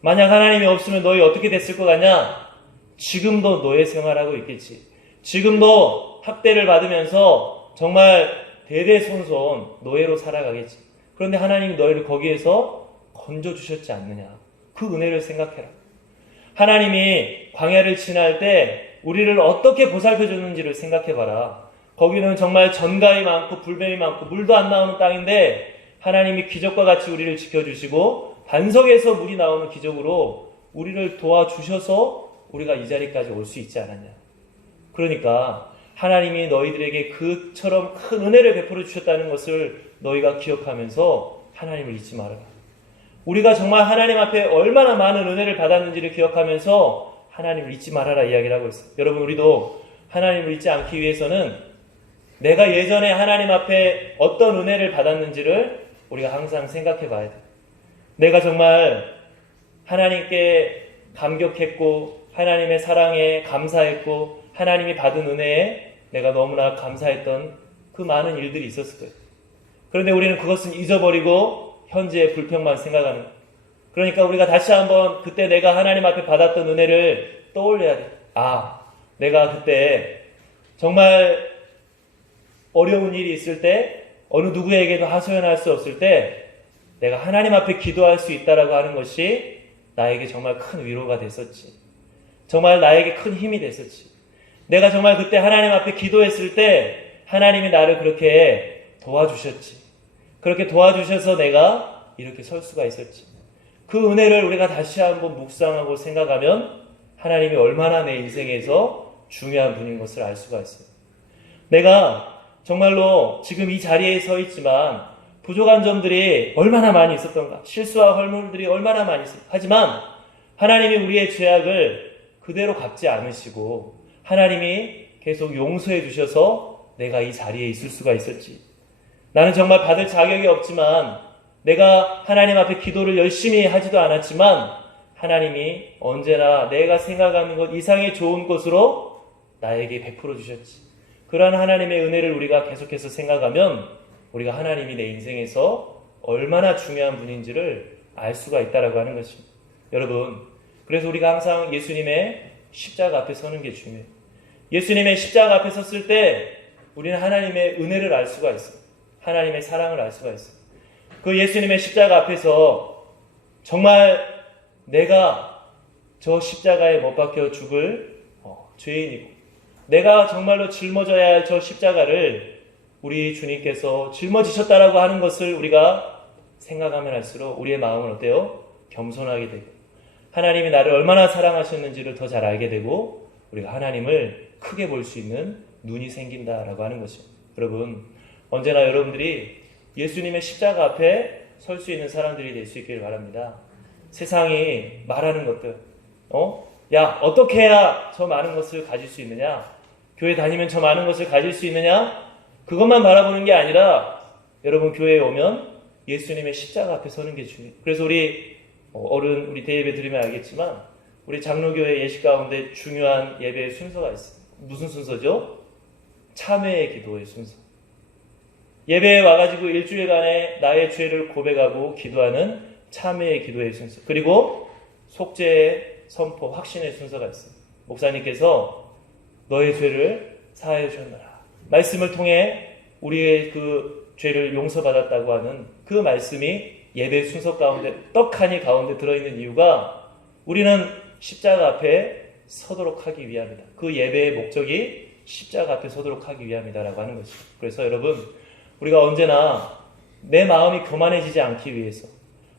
만약 하나님이 없으면 너희 어떻게 됐을 것 같냐? 지금도 노예 생활하고 있겠지. 지금도 학대를 받으면서 정말 대대손손 노예로 살아가겠지. 그런데 하나님이 너희를 거기에서 건져주셨지 않느냐? 그 은혜를 생각해라. 하나님이 광야를 지날 때 우리를 어떻게 보살펴줬는지를 생각해봐라. 거기는 정말 전갈이 많고 불뱀이 많고 물도 안 나오는 땅인데 하나님이 기적과 같이 우리를 지켜주시고 반석에서 물이 나오는 기적으로 우리를 도와주셔서 우리가 이 자리까지 올 수 있지 않았냐. 그러니까 하나님이 너희들에게 그처럼 큰 은혜를 베풀어 주셨다는 것을 너희가 기억하면서 하나님을 잊지 말아라. 우리가 정말 하나님 앞에 얼마나 많은 은혜를 받았는지를 기억하면서 하나님을 잊지 말아라 이야기를 하고 있어요. 여러분, 우리도 하나님을 잊지 않기 위해서는 내가 예전에 하나님 앞에 어떤 은혜를 받았는지를 우리가 항상 생각해 봐야 돼요. 내가 정말 하나님께 감격했고 하나님의 사랑에 감사했고 하나님이 받은 은혜에 내가 너무나 감사했던 그 많은 일들이 있었을 거예요. 그런데 우리는 그것은 잊어버리고 현재의 불평만 생각하는 거예요. 그러니까 우리가 다시 한번 그때 내가 하나님 앞에 받았던 은혜를 떠올려야 돼요. 내가 그때 정말 어려운 일이 있을 때, 어느 누구에게도 하소연할 수 없을 때 내가 하나님 앞에 기도할 수 있다라고 하는 것이 나에게 정말 큰 위로가 됐었지. 정말 나에게 큰 힘이 됐었지. 내가 정말 그때 하나님 앞에 기도했을 때 하나님이 나를 그렇게 도와주셨지. 그렇게 도와주셔서 내가 이렇게 설 수가 있었지. 그 은혜를 우리가 다시 한번 묵상하고 생각하면 하나님이 얼마나 내 인생에서 중요한 분인 것을 알 수가 있어요. 내가 정말로 지금 이 자리에 서 있지만 부족한 점들이 얼마나 많이 있었던가, 실수와 헐물들이 얼마나 많이 있었던가. 하지만 하나님이 우리의 죄악을 그대로 갚지 않으시고 하나님이 계속 용서해 주셔서 내가 이 자리에 있을 수가 있었지. 나는 정말 받을 자격이 없지만, 내가 하나님 앞에 기도를 열심히 하지도 않았지만 하나님이 언제나 내가 생각하는 것 이상의 좋은 것으로 나에게 베풀어 주셨지. 그러한 하나님의 은혜를 우리가 계속해서 생각하면 우리가 하나님이 내 인생에서 얼마나 중요한 분인지를 알 수가 있다라고 하는 것입니다. 여러분, 그래서 우리가 항상 예수님의 십자가 앞에 서는 게 중요해요. 예수님의 십자가 앞에 섰을 때 우리는 하나님의 은혜를 알 수가 있어요. 하나님의 사랑을 알 수가 있어요. 그 예수님의 십자가 앞에서 정말 내가 저 십자가에 못 박혀 죽을 죄인이고 내가 정말로 짊어져야 할 저 십자가를 우리 주님께서 짊어지셨다라고 하는 것을 우리가 생각하면 할수록 우리의 마음은 어때요? 겸손하게 되고 하나님이 나를 얼마나 사랑하셨는지를 더 잘 알게 되고 우리가 하나님을 크게 볼 수 있는 눈이 생긴다라고 하는 것입니다. 여러분, 언제나 여러분들이 예수님의 십자가 앞에 설 수 있는 사람들이 될 수 있기를 바랍니다. 세상이 말하는 것들, 야, 어떻게 해야 저 많은 것을 가질 수 있느냐? 교회 다니면 저 많은 것을 가질 수 있느냐? 그것만 바라보는 게 아니라 여러분, 교회에 오면 예수님의 십자가 앞에 서는 게 중요해요. 그래서 우리 우리 대예배 들으면 알겠지만 우리 장로교회 예식 가운데 중요한 예배의 순서가 있어요. 무슨 순서죠? 참회의 기도의 순서. 예배에 와가지고 일주일간에 나의 죄를 고백하고 기도하는 참회의 기도의 순서. 그리고 속죄의 선포, 확신의 순서가 있어요. 목사님께서 너의 죄를 사하여 주었노라. 말씀을 통해 우리의 그 죄를 용서받았다고 하는 그 말씀이 예배 순서 가운데 떡하니 가운데 들어있는 이유가 우리는 십자가 앞에 서도록 하기 위함이다. 그 예배의 목적이 십자가 앞에 서도록 하기 위함이다라고 하는 것이죠. 그래서 여러분, 우리가 언제나 내 마음이 교만해지지 않기 위해서,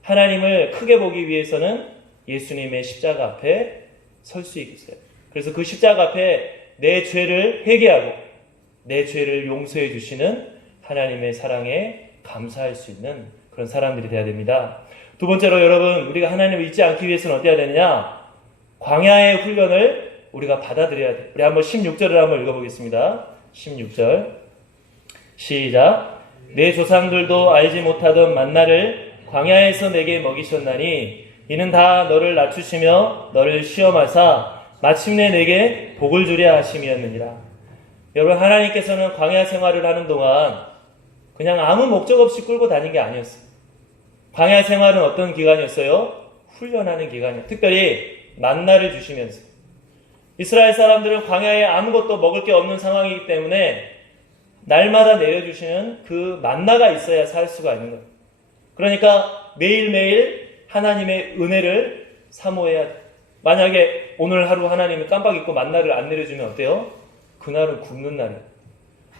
하나님을 크게 보기 위해서는 예수님의 십자가 앞에 설 수 있어요. 그래서 그 십자가 앞에 내 죄를 회개하고 내 죄를 용서해 주시는 하나님의 사랑에 감사할 수 있는 그런 사람들이 되어야 됩니다. 두 번째로 여러분, 우리가 하나님을 잊지 않기 위해서는 어떻게 해야 되느냐? 광야의 훈련을 우리가 받아들여야 돼요. 우리 한번 16절을 한번 읽어보겠습니다. 16절 시작. 내 조상들도 알지 못하던 만나를 광야에서 내게 먹이셨나니 이는 다 너를 낮추시며 너를 시험하사 마침내 내게 복을 주려 하심이었느니라. 여러분, 하나님께서는 광야 생활을 하는 동안 그냥 아무 목적 없이 끌고 다닌 게 아니었어요. 광야 생활은 어떤 기간이었어요? 훈련하는 기간이에요. 특별히 만나를 주시면서. 이스라엘 사람들은 광야에 아무것도 먹을 게 없는 상황이기 때문에 날마다 내려주시는 그 만나가 있어야 살 수가 있는 거예요. 그러니까 매일매일 하나님의 은혜를 사모해야 돼요. 만약에 오늘 하루 하나님이 깜빡 잊고 만나를 안 내려주면 어때요? 그날은 굶는 날이에요.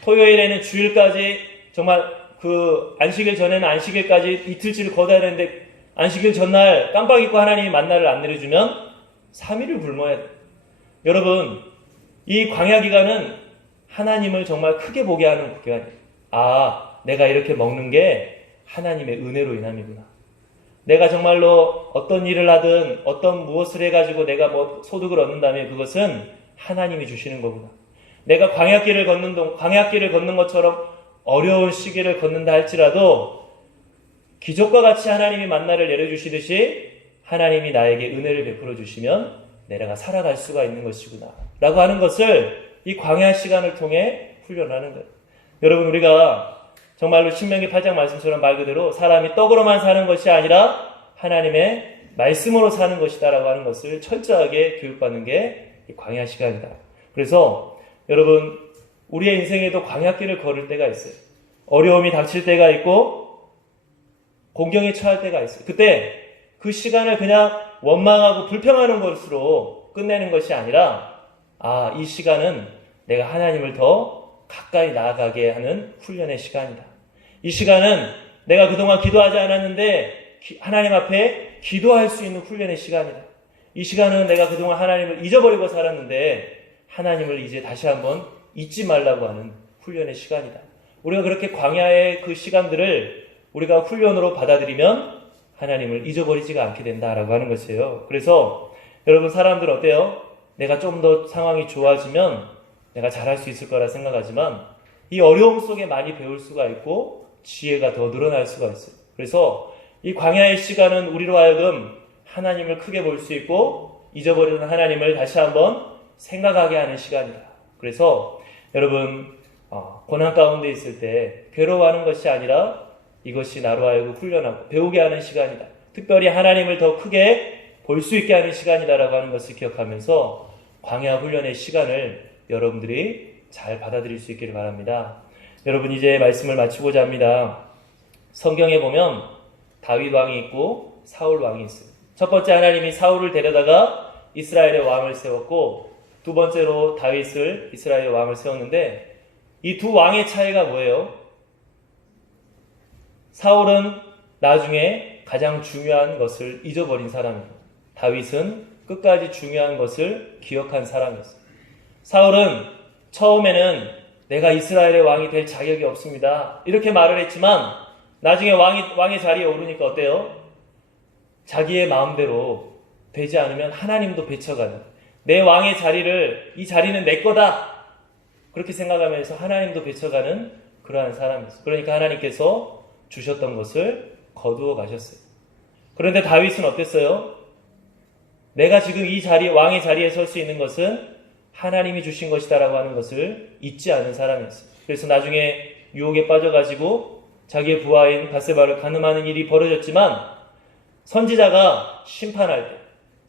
토요일에는 주일까지 정말 그 안식일 전에는 안식일까지 이틀치를 거둬야 되는데 안식일 전날 깜빡 잊고 하나님이 만나를 안 내려주면 3일을 굶어야 돼요. 여러분, 이 광야 기간은 하나님을 정말 크게 보게 하는 기간이에요. 아, 내가 이렇게 먹는 게 하나님의 은혜로 인함이구나. 내가 정말로 어떤 일을 하든 어떤 무엇을 해가지고 내가 뭐 소득을 얻는다면 그것은 하나님이 주시는 거구나. 내가 광야길을 걷는 것처럼 어려운 시기를 걷는다 할지라도 기적과 같이 하나님이 만나를 내려주시듯이 하나님이 나에게 은혜를 베풀어 주시면 내가 살아갈 수가 있는 것이구나 라고 하는 것을 이 광야 시간을 통해 훈련하는 거예요. 여러분, 우리가 정말로 신명기 8장 말씀처럼 말 그대로 사람이 떡으로만 사는 것이 아니라 하나님의 말씀으로 사는 것이다 라고 하는 것을 철저하게 교육받는 게 이 광야 시간이다. 그래서 여러분, 우리의 인생에도 광야길을 걸을 때가 있어요. 어려움이 닥칠 때가 있고 공경에 처할 때가 있어요. 그때 그 시간을 그냥 원망하고 불평하는 것으로 끝내는 것이 아니라 이 시간은 내가 하나님을 더 가까이 나아가게 하는 훈련의 시간이다. 이 시간은 내가 그동안 기도하지 않았는데 하나님 앞에 기도할 수 있는 훈련의 시간이다. 이 시간은 내가 그동안 하나님을 잊어버리고 살았는데 하나님을 이제 다시 한번 잊지 말라고 하는 훈련의 시간이다. 우리가 그렇게 광야의 그 시간들을 우리가 훈련으로 받아들이면 하나님을 잊어버리지가 않게 된다라고 하는 것이에요. 그래서 여러분, 사람들 어때요? 내가 좀 더 상황이 좋아지면 내가 잘할 수 있을 거라 생각하지만 이 어려움 속에 많이 배울 수가 있고 지혜가 더 늘어날 수가 있어요. 그래서 이 광야의 시간은 우리로 하여금 하나님을 크게 볼 수 있고 잊어버리는 하나님을 다시 한번 생각하게 하는 시간이다. 그래서 여러분, 고난 가운데 있을 때 괴로워하는 것이 아니라 이것이 나로 하여금 훈련하고 배우게 하는 시간이다. 특별히 하나님을 더 크게 볼 수 있게 하는 시간이다라고 하는 것을 기억하면서 광야 훈련의 시간을 여러분들이 잘 받아들일 수 있기를 바랍니다. 여러분, 이제 말씀을 마치고자 합니다. 성경에 보면 다윗 왕이 있고 사울 왕이 있어요. 첫 번째, 하나님이 사울을 데려다가 이스라엘의 왕을 세웠고 두 번째로 다윗을 이스라엘의 왕을 세웠는데 이 두 왕의 차이가 뭐예요? 사울은 나중에 가장 중요한 것을 잊어버린 사람이고 다윗은 끝까지 중요한 것을 기억한 사람이었어요. 사울은 처음에는 내가 이스라엘의 왕이 될 자격이 없습니다 이렇게 말을 했지만 나중에 왕의 자리에 오르니까 어때요? 자기의 마음대로 되지 않으면 하나님도 배척하는, 내 왕의 자리를, 이 자리는 내 거다 그렇게 생각하면서 하나님도 배척하는 그러한 사람이었어요. 그러니까 하나님께서 주셨던 것을 거두어 가셨어요. 그런데 다윗은 어땠어요? 내가 지금 이 자리, 왕의 자리에 설 수 있는 것은 하나님이 주신 것이다라고 하는 것을 잊지 않은 사람이었어요. 그래서 나중에 유혹에 빠져가지고 자기의 부하인 바세바를 간음하는 일이 벌어졌지만 선지자가 심판할 때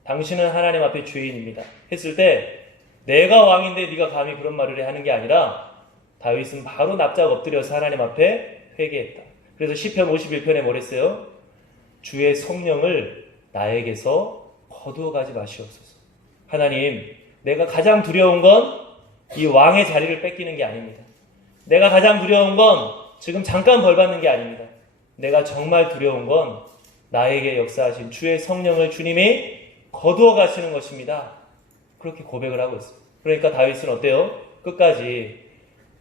당신은 하나님 앞에 죄인입니다 했을 때 내가 왕인데 네가 감히 그런 말을 해 하는 게 아니라 다윗은 바로 납작 엎드려서 하나님 앞에 회개했다. 그래서 시편 51편에 뭐랬어요? 주의 성령을 나에게서 거두어가지 마시옵소서. 하나님, 내가 가장 두려운 건 이 왕의 자리를 뺏기는 게 아닙니다. 내가 가장 두려운 건 지금 잠깐 벌받는 게 아닙니다. 내가 정말 두려운 건 나에게 역사하신 주의 성령을 주님이 거두어 가시는 것입니다. 그렇게 고백을 하고 있어요. 그러니까 다윗은 어때요? 끝까지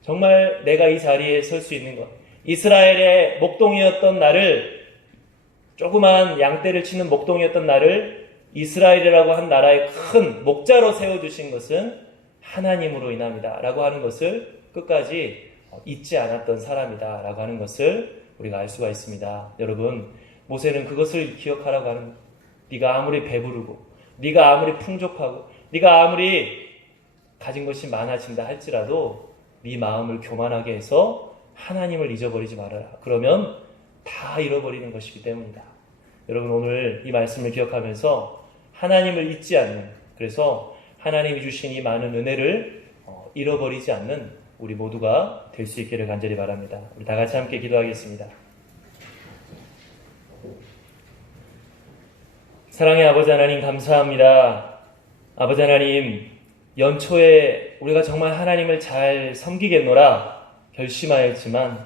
정말 내가 이 자리에 설 수 있는 것, 이스라엘의 목동이었던 나를, 조그만 양떼를 치는 목동이었던 나를 이스라엘이라고 한 나라의 큰 목자로 세워주신 것은 하나님으로 인합니다 라고 하는 것을 끝까지 잊지 않았던 사람이다 라고 하는 것을 우리가 알 수가 있습니다. 여러분, 모세는 그것을 기억하라고 하는 거예요. 네가 아무리 배부르고 네가 아무리 풍족하고 네가 아무리 가진 것이 많아진다 할지라도 네 마음을 교만하게 해서 하나님을 잊어버리지 말아라. 그러면 다 잃어버리는 것이기 때문이다. 여러분, 오늘 이 말씀을 기억하면서 하나님을 잊지 않는, 그래서 하나님이 주신 이 많은 은혜를 잃어버리지 않는 우리 모두가 될 수 있기를 간절히 바랍니다. 우리 다 같이 함께 기도하겠습니다. 사랑의 아버지 하나님, 감사합니다. 아버지 하나님, 연초에 우리가 정말 하나님을 잘 섬기겠노라 결심하였지만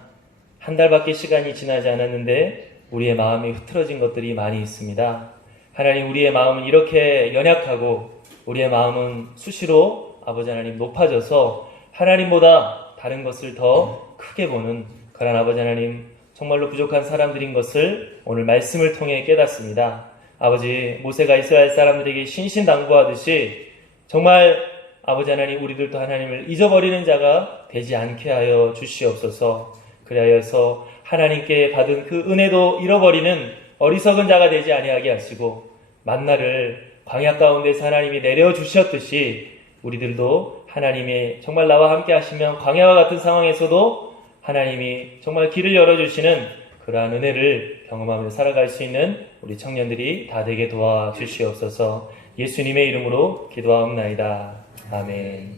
한 달밖에 시간이 지나지 않았는데 우리의 마음이 흐트러진 것들이 많이 있습니다. 하나님, 우리의 마음은 이렇게 연약하고 우리의 마음은 수시로 아버지 하나님 높아져서 하나님보다 다른 것을 더 크게 보는 그런 아버지 하나님, 정말로 부족한 사람들인 것을 오늘 말씀을 통해 깨닫습니다. 아버지, 모세가 이스라엘 사람들에게 신신당부하듯이 정말 아버지 하나님, 우리들도 하나님을 잊어버리는 자가 되지 않게 하여 주시옵소서. 그리하여서 하나님께 받은 그 은혜도 잃어버리는 어리석은 자가 되지 아니하게 하시고 만나를 광야 가운데서 하나님이 내려주셨듯이 우리들도 하나님의 정말 나와 함께 하시면 광야와 같은 상황에서도 하나님이 정말 길을 열어주시는 그러한 은혜를 경험하며 살아갈 수 있는 우리 청년들이 다 되게 도와주시옵소서. 예수님의 이름으로 기도하옵나이다. 아멘.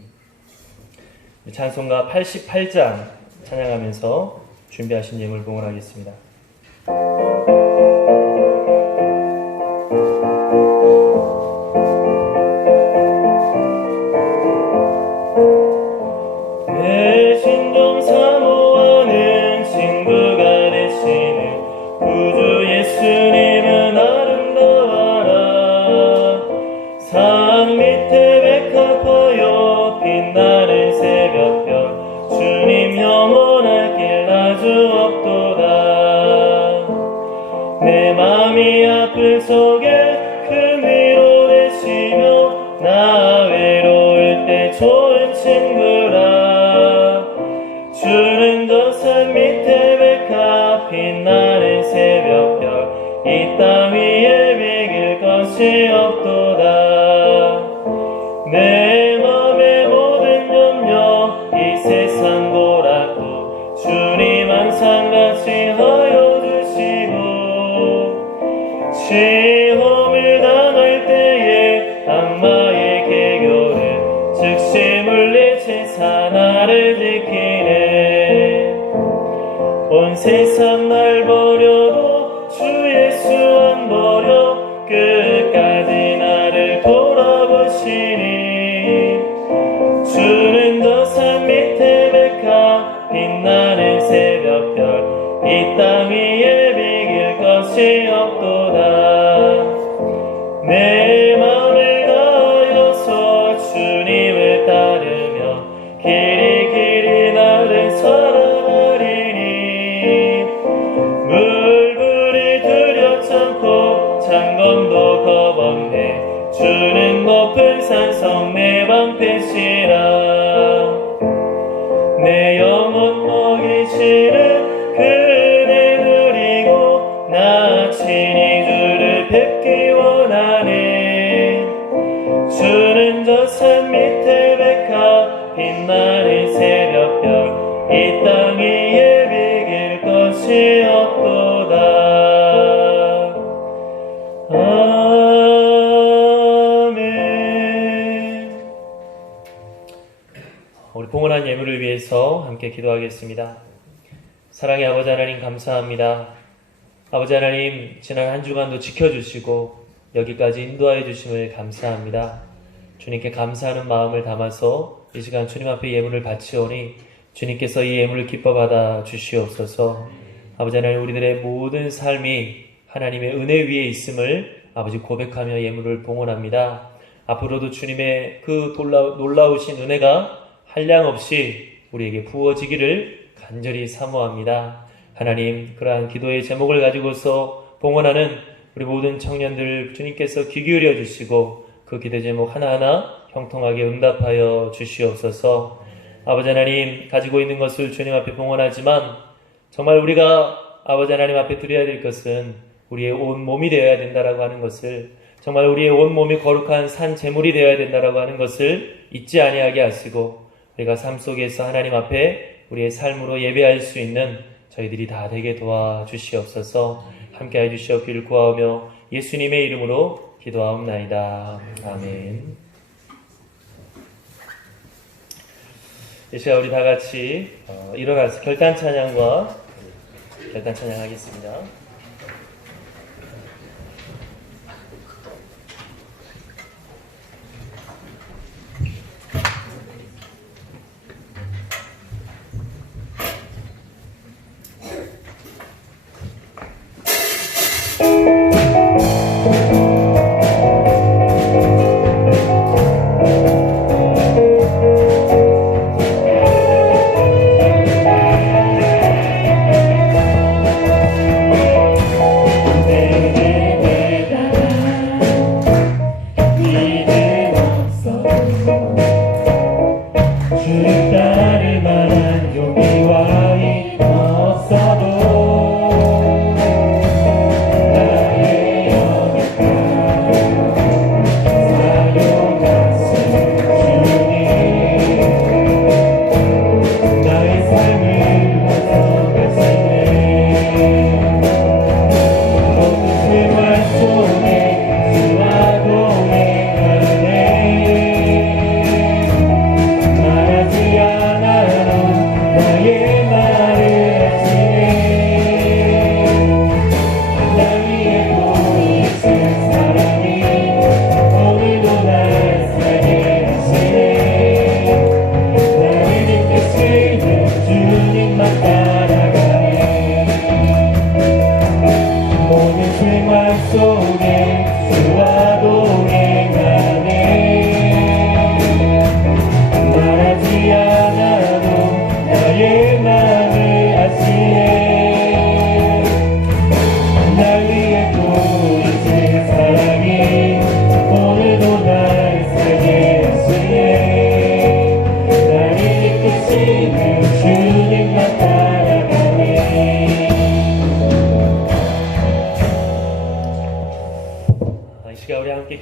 찬송가 88장 찬양하면서 준비하신 예물 봉헌하겠습니다. 내 신종 사모하는 친구가 되시는 구주 예수님은 아름다워라. 산 밑에 백합하여 빛나는 새벽별 주님 영원할 길 아주 없도다. 내 맘이 아플 적에 큰 위로 되시며 나 외로울 때 좋은 친구라. 주는 저 산 밑에 백합 빛나는 새벽별 이 땅 위에 비길 것이 없도다. 내 맘의 모든 염려 이 세상 고락도 주님 항상 같이 하여 주시고 시험을 당할 때에 악마의 계교를 즉시 물리치사 나를 지키네. 온 세상 날 버려도 주 예수 안 버려 끝까지 나를 돌아보시니. 주는 저 산 밑에 백합 빛나는 새벽별 이 땅 위에 비길 것이 없도다. 내 맘을 다하여서 주님을 따르며 길이 길이 나를 살아가리니. 물불이 두렵잖고 창검도 겁없네. 주는 높은 산성 내 방패시라. 내 영혼 먹이시는 그네 누리고 나 저 산 밑에 백합 빛나는 새벽별 이 땅 위에 비길 것이 없도다. 아멘. 우리 봉헌한 예물을 위해서 함께 기도하겠습니다. 사랑의 아버지 하나님 감사합니다. 아버지 하나님 지난 한 주간도 지켜주시고 여기까지 인도하여 주심을 감사합니다. 주님께 감사하는 마음을 담아서 이 시간 주님 앞에 예물을 바치오니 주님께서 이 예물을 기뻐 받아 주시옵소서. 아버지 하나님 우리들의 모든 삶이 하나님의 은혜 위에 있음을 아버지 고백하며 예물을 봉헌합니다. 앞으로도 주님의 그 놀라우신 은혜가 한량없이 우리에게 부어지기를 간절히 사모합니다. 하나님 그러한 기도의 제목을 가지고서 봉헌하는 우리 모든 청년들 주님께서 귀 기울여 주시고 그 기도 제목 하나하나 형통하게 응답하여 주시옵소서. 아버지 하나님 가지고 있는 것을 주님 앞에 봉헌하지만 정말 우리가 아버지 하나님 앞에 드려야 될 것은 우리의 온 몸이 되어야 된다라고 하는 것을, 정말 우리의 온 몸이 거룩한 산 제물이 되어야 된다라고 하는 것을 잊지 아니하게 하시고 우리가 삶 속에서 하나님 앞에 우리의 삶으로 예배할 수 있는 저희들이 다 되게 도와주시옵소서. 함께해 주시옵기를 구하오며 예수님의 이름으로 기도하옵나이다. 아멘. 이 시간 우리 다 같이 일어나서 결단 찬양과 결단 찬양하겠습니다.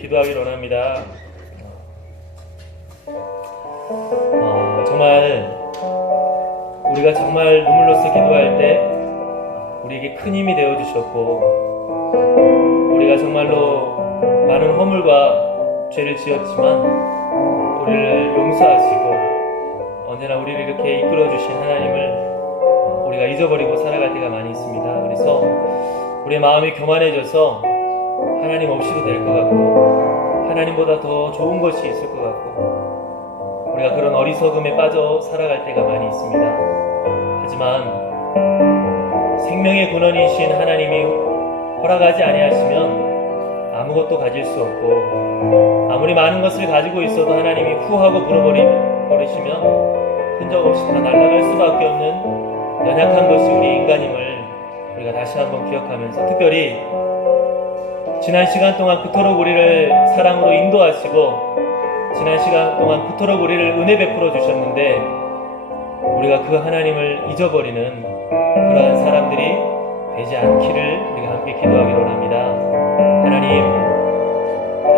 기도하기를 원합니다. 정말 우리가 정말 눈물로써 기도할 때 우리에게 큰 힘이 되어 주셨고, 우리가 정말로 많은 허물과 죄를 지었지만 우리를 용서하시고 언제나 우리를 이렇게 이끌어 주신 하나님을 우리가 잊어버리고 살아갈 때가 많이 있습니다. 그래서 우리의 마음이 교만해져서 하나님 없이도 될 것 같고 하나님보다 더 좋은 것이 있을 것 같고 우리가 그런 어리석음에 빠져 살아갈 때가 많이 있습니다. 하지만 생명의 근원이신 하나님이 허락하지 아니하시면 아무것도 가질 수 없고, 아무리 많은 것을 가지고 있어도 하나님이 후하고 버리시면 흔적 없이 다 날아갈 수밖에 없는 연약한 것이 우리 인간임을 우리가 다시 한번 기억하면서, 특별히 지난 시간 동안 그토록 우리를 사랑으로 인도하시고 지난 시간 동안 그토록 우리를 은혜 베풀어 주셨는데 우리가 그 하나님을 잊어버리는 그러한 사람들이 되지 않기를 우리가 함께 기도하기를 원합니다.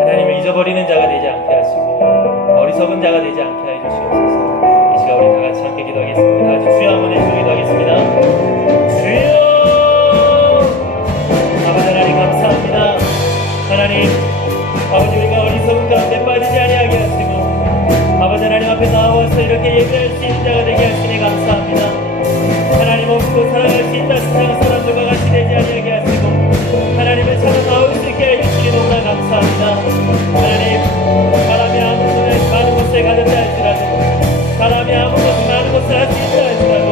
하나님을 잊어버리는 자가 되지 않게 하시고 어리석은 자가 되지 않게 하여 주시옵소서. 이 시간 우리 다 같이 함께 기도하겠습니다. 같이 주여 한번 해주시고 기도하겠습니다. 주여! 아버지 하나님 감사합니다. 하나님, 아버지 우리가 어리석은 가운데 빠지지 아니하게 하시고 아버지 하나님 앞에 나와서 이렇게 예배할 수 있는 자가 되게 하시니 감사합니다. 하나님 없고 살아갈 수 있다 세상 사람들과 같이 되지 아니하게 하시고 하나님을 찾아 나올 수 있게 해주시니 너무나 감사합니다. 하나님, 사람이 많은 곳에 가는다 할지라도 사람이 많은 것을 할 수 있다 할지라도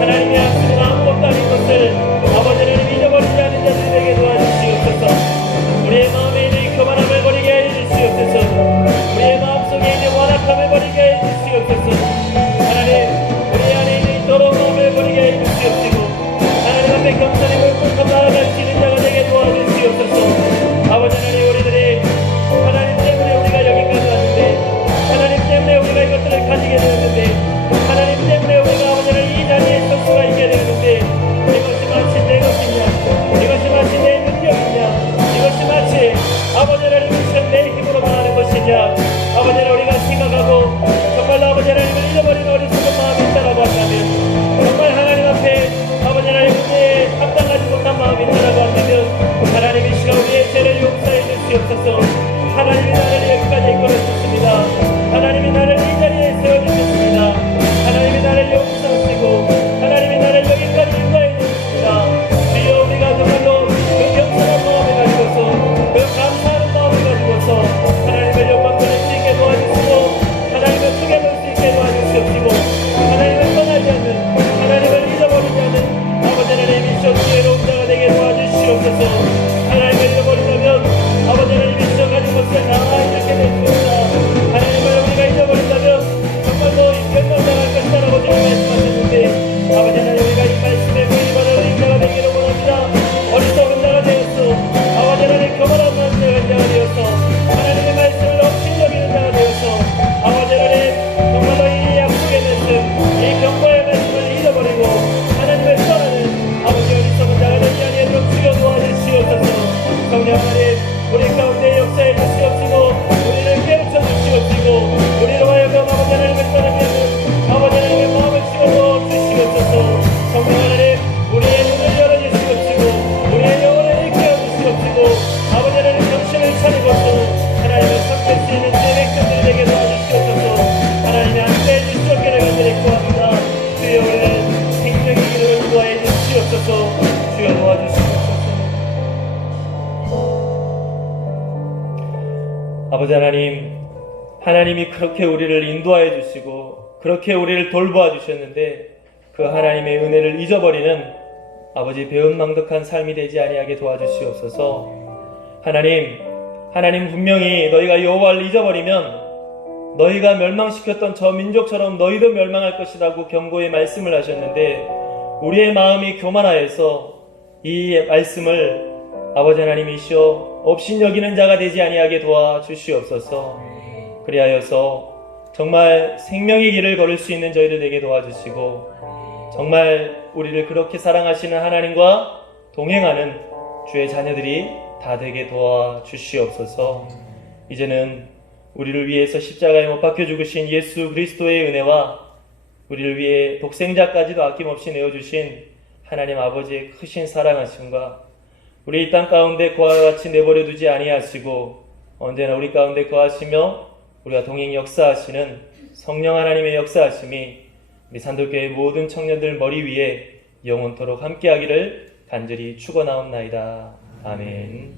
하나님의 약속은 아무것도 아닌 것을 아버지 하나님 잊어버리지 않는 자들이 되게 도와주시옵소서. 우리의 마음에 있는 교만함을 버리게 해 주시옵소서. 우리의 마음속에 있는 완악함을 버리게 해 주시옵소서. 하나님, 우리 안에 있는 이 더러운 마음을 버리게 해 주시옵시고 하나님 앞에 겸손히 물품껏 나아갈 수 있는 자가 되게 도와주시옵소서. 아버지 하나님, 우리들이 하나님 때문에 우리가 여기까지 왔는데 하나님 때문에 우리가 이것들을 가지게 되었는데 하나님 때문에 우리가 아버지 하나님 이 자리에 설 수가 있게 되었는데 이것이 마치 내 것이냐, 이것이 마치 내 능력이냐, 이것이 마치 아버지 하나님 내 힘으로만 하는 것이냐, 아버지 하나님 우리가 생각하고 정말로 아버지 하나님을 잃어버린 어리석은 마음이 있다라고 한다면 정말 하나님 앞에 아버지 하나님 은혜에 합당하지 못한 마음이 있다라고 한다면 하나님 이 시간 우리의 죄를 용서해 주시옵소서. 하나님이 나를 여기까지 이끌어주셨습니다. 하나님이 나를 이 자리에 세워주셨습니다. 하나님이 나를 용서하시고 하나님이 나를 여기까지 인도해 주셨습니다. 주여, 우리가 정말로 그 겸손한 마음을 가지고서 그 감사하는 마음을 가지고서 하나님을 영광 돌릴 수 있게 도와주시고 하나님을 크게 볼 수 있게 도와주시옵시고 하나님을 떠나지 않는, 하나님을 잊어버리지 않는 아버지 하나님 미션 지혜로운 자가 되게 도와주시옵소서. 하나님을 잃어버린다면 아버지 하나님 미션 가진 것을 다 잃게 되십니다. 하나님을 우리가 잊어버린다면 정말로 멸망당할 것이라고 주님 말씀하셨는데 아버지 하나님, 우리가 이 말씀에 부인받아 어린 자가 되기를 원합니다. 어리석은 자가 되었소. 아버지 하나님, 교만한 자가 되어서 하나님의 말씀을 없이 여기는 자가 되어서 아버지 하나님, 정말로 이 약속의 말씀, 이 경고의 말씀을 잃어버리고 하나님을 떠나는 아버지 어리석은 자가 되지 아니하도록 주여 도와주시옵소서. 성령 하나님, 우리 가운데 역사해 주시옵시고 우리를 깨우쳐 주시옵시고 우리로 하여금 아버지 하나님을 떠나게 하는 아버지 하나님의 마음을 집어넣어 주시옵소서. 성령 하나님, 우리의 눈을 열어주시옵시고 우리의 영혼을 일깨워 주시옵시고 아버지 하나님 정신을 차리고서 하나님을 섬길 수 있는 내 백성들이 되게 도와주시옵소서. 하나님의 함께해 주시옵기를 간절히 구합니다. 주여, 우리는 생명의 길을 인도하여 주시옵소서. 주여 도와주시옵소서. 아버지 하나님, 하나님이 그렇게 우리를 인도하여 주시고 그렇게 우리를 돌보아 주셨는데 그 하나님의 은혜를 잊어버리는 아버지 배은망덕한 삶이 되지 아니하게 도와주시옵소서. 하나님 분명히 너희가 여호와를 잊어버리면 너희가 멸망시켰던 저 민족처럼 너희도 멸망할 것이라고 경고의 말씀을 하셨는데 우리의 마음이 교만하여서 이 말씀을 아버지 하나님이시여 업신여기는 자가 되지 아니하게 도와주시옵소서. 그리하여서 정말 생명의 길을 걸을 수 있는 저희들 되게 도와주시고 정말 우리를 그렇게 사랑하시는 하나님과 동행하는 주의 자녀들이 다 되게 도와주시옵소서. 이제는 우리를 위해서 십자가에 못 박혀 죽으신 예수 그리스도의 은혜와 우리를 위해 독생자까지도 아낌없이 내어주신 하나님 아버지의 크신 사랑하심과 우리 이 땅 가운데 그와 같이 내버려 두지 아니하시고 언제나 우리 가운데 거하시며 우리가 동행 역사하시는 성령 하나님의 역사하심이 우리 산도교회 모든 청년들 머리 위에 영원토록 함께하기를 간절히 축원하옵나이다. 아멘.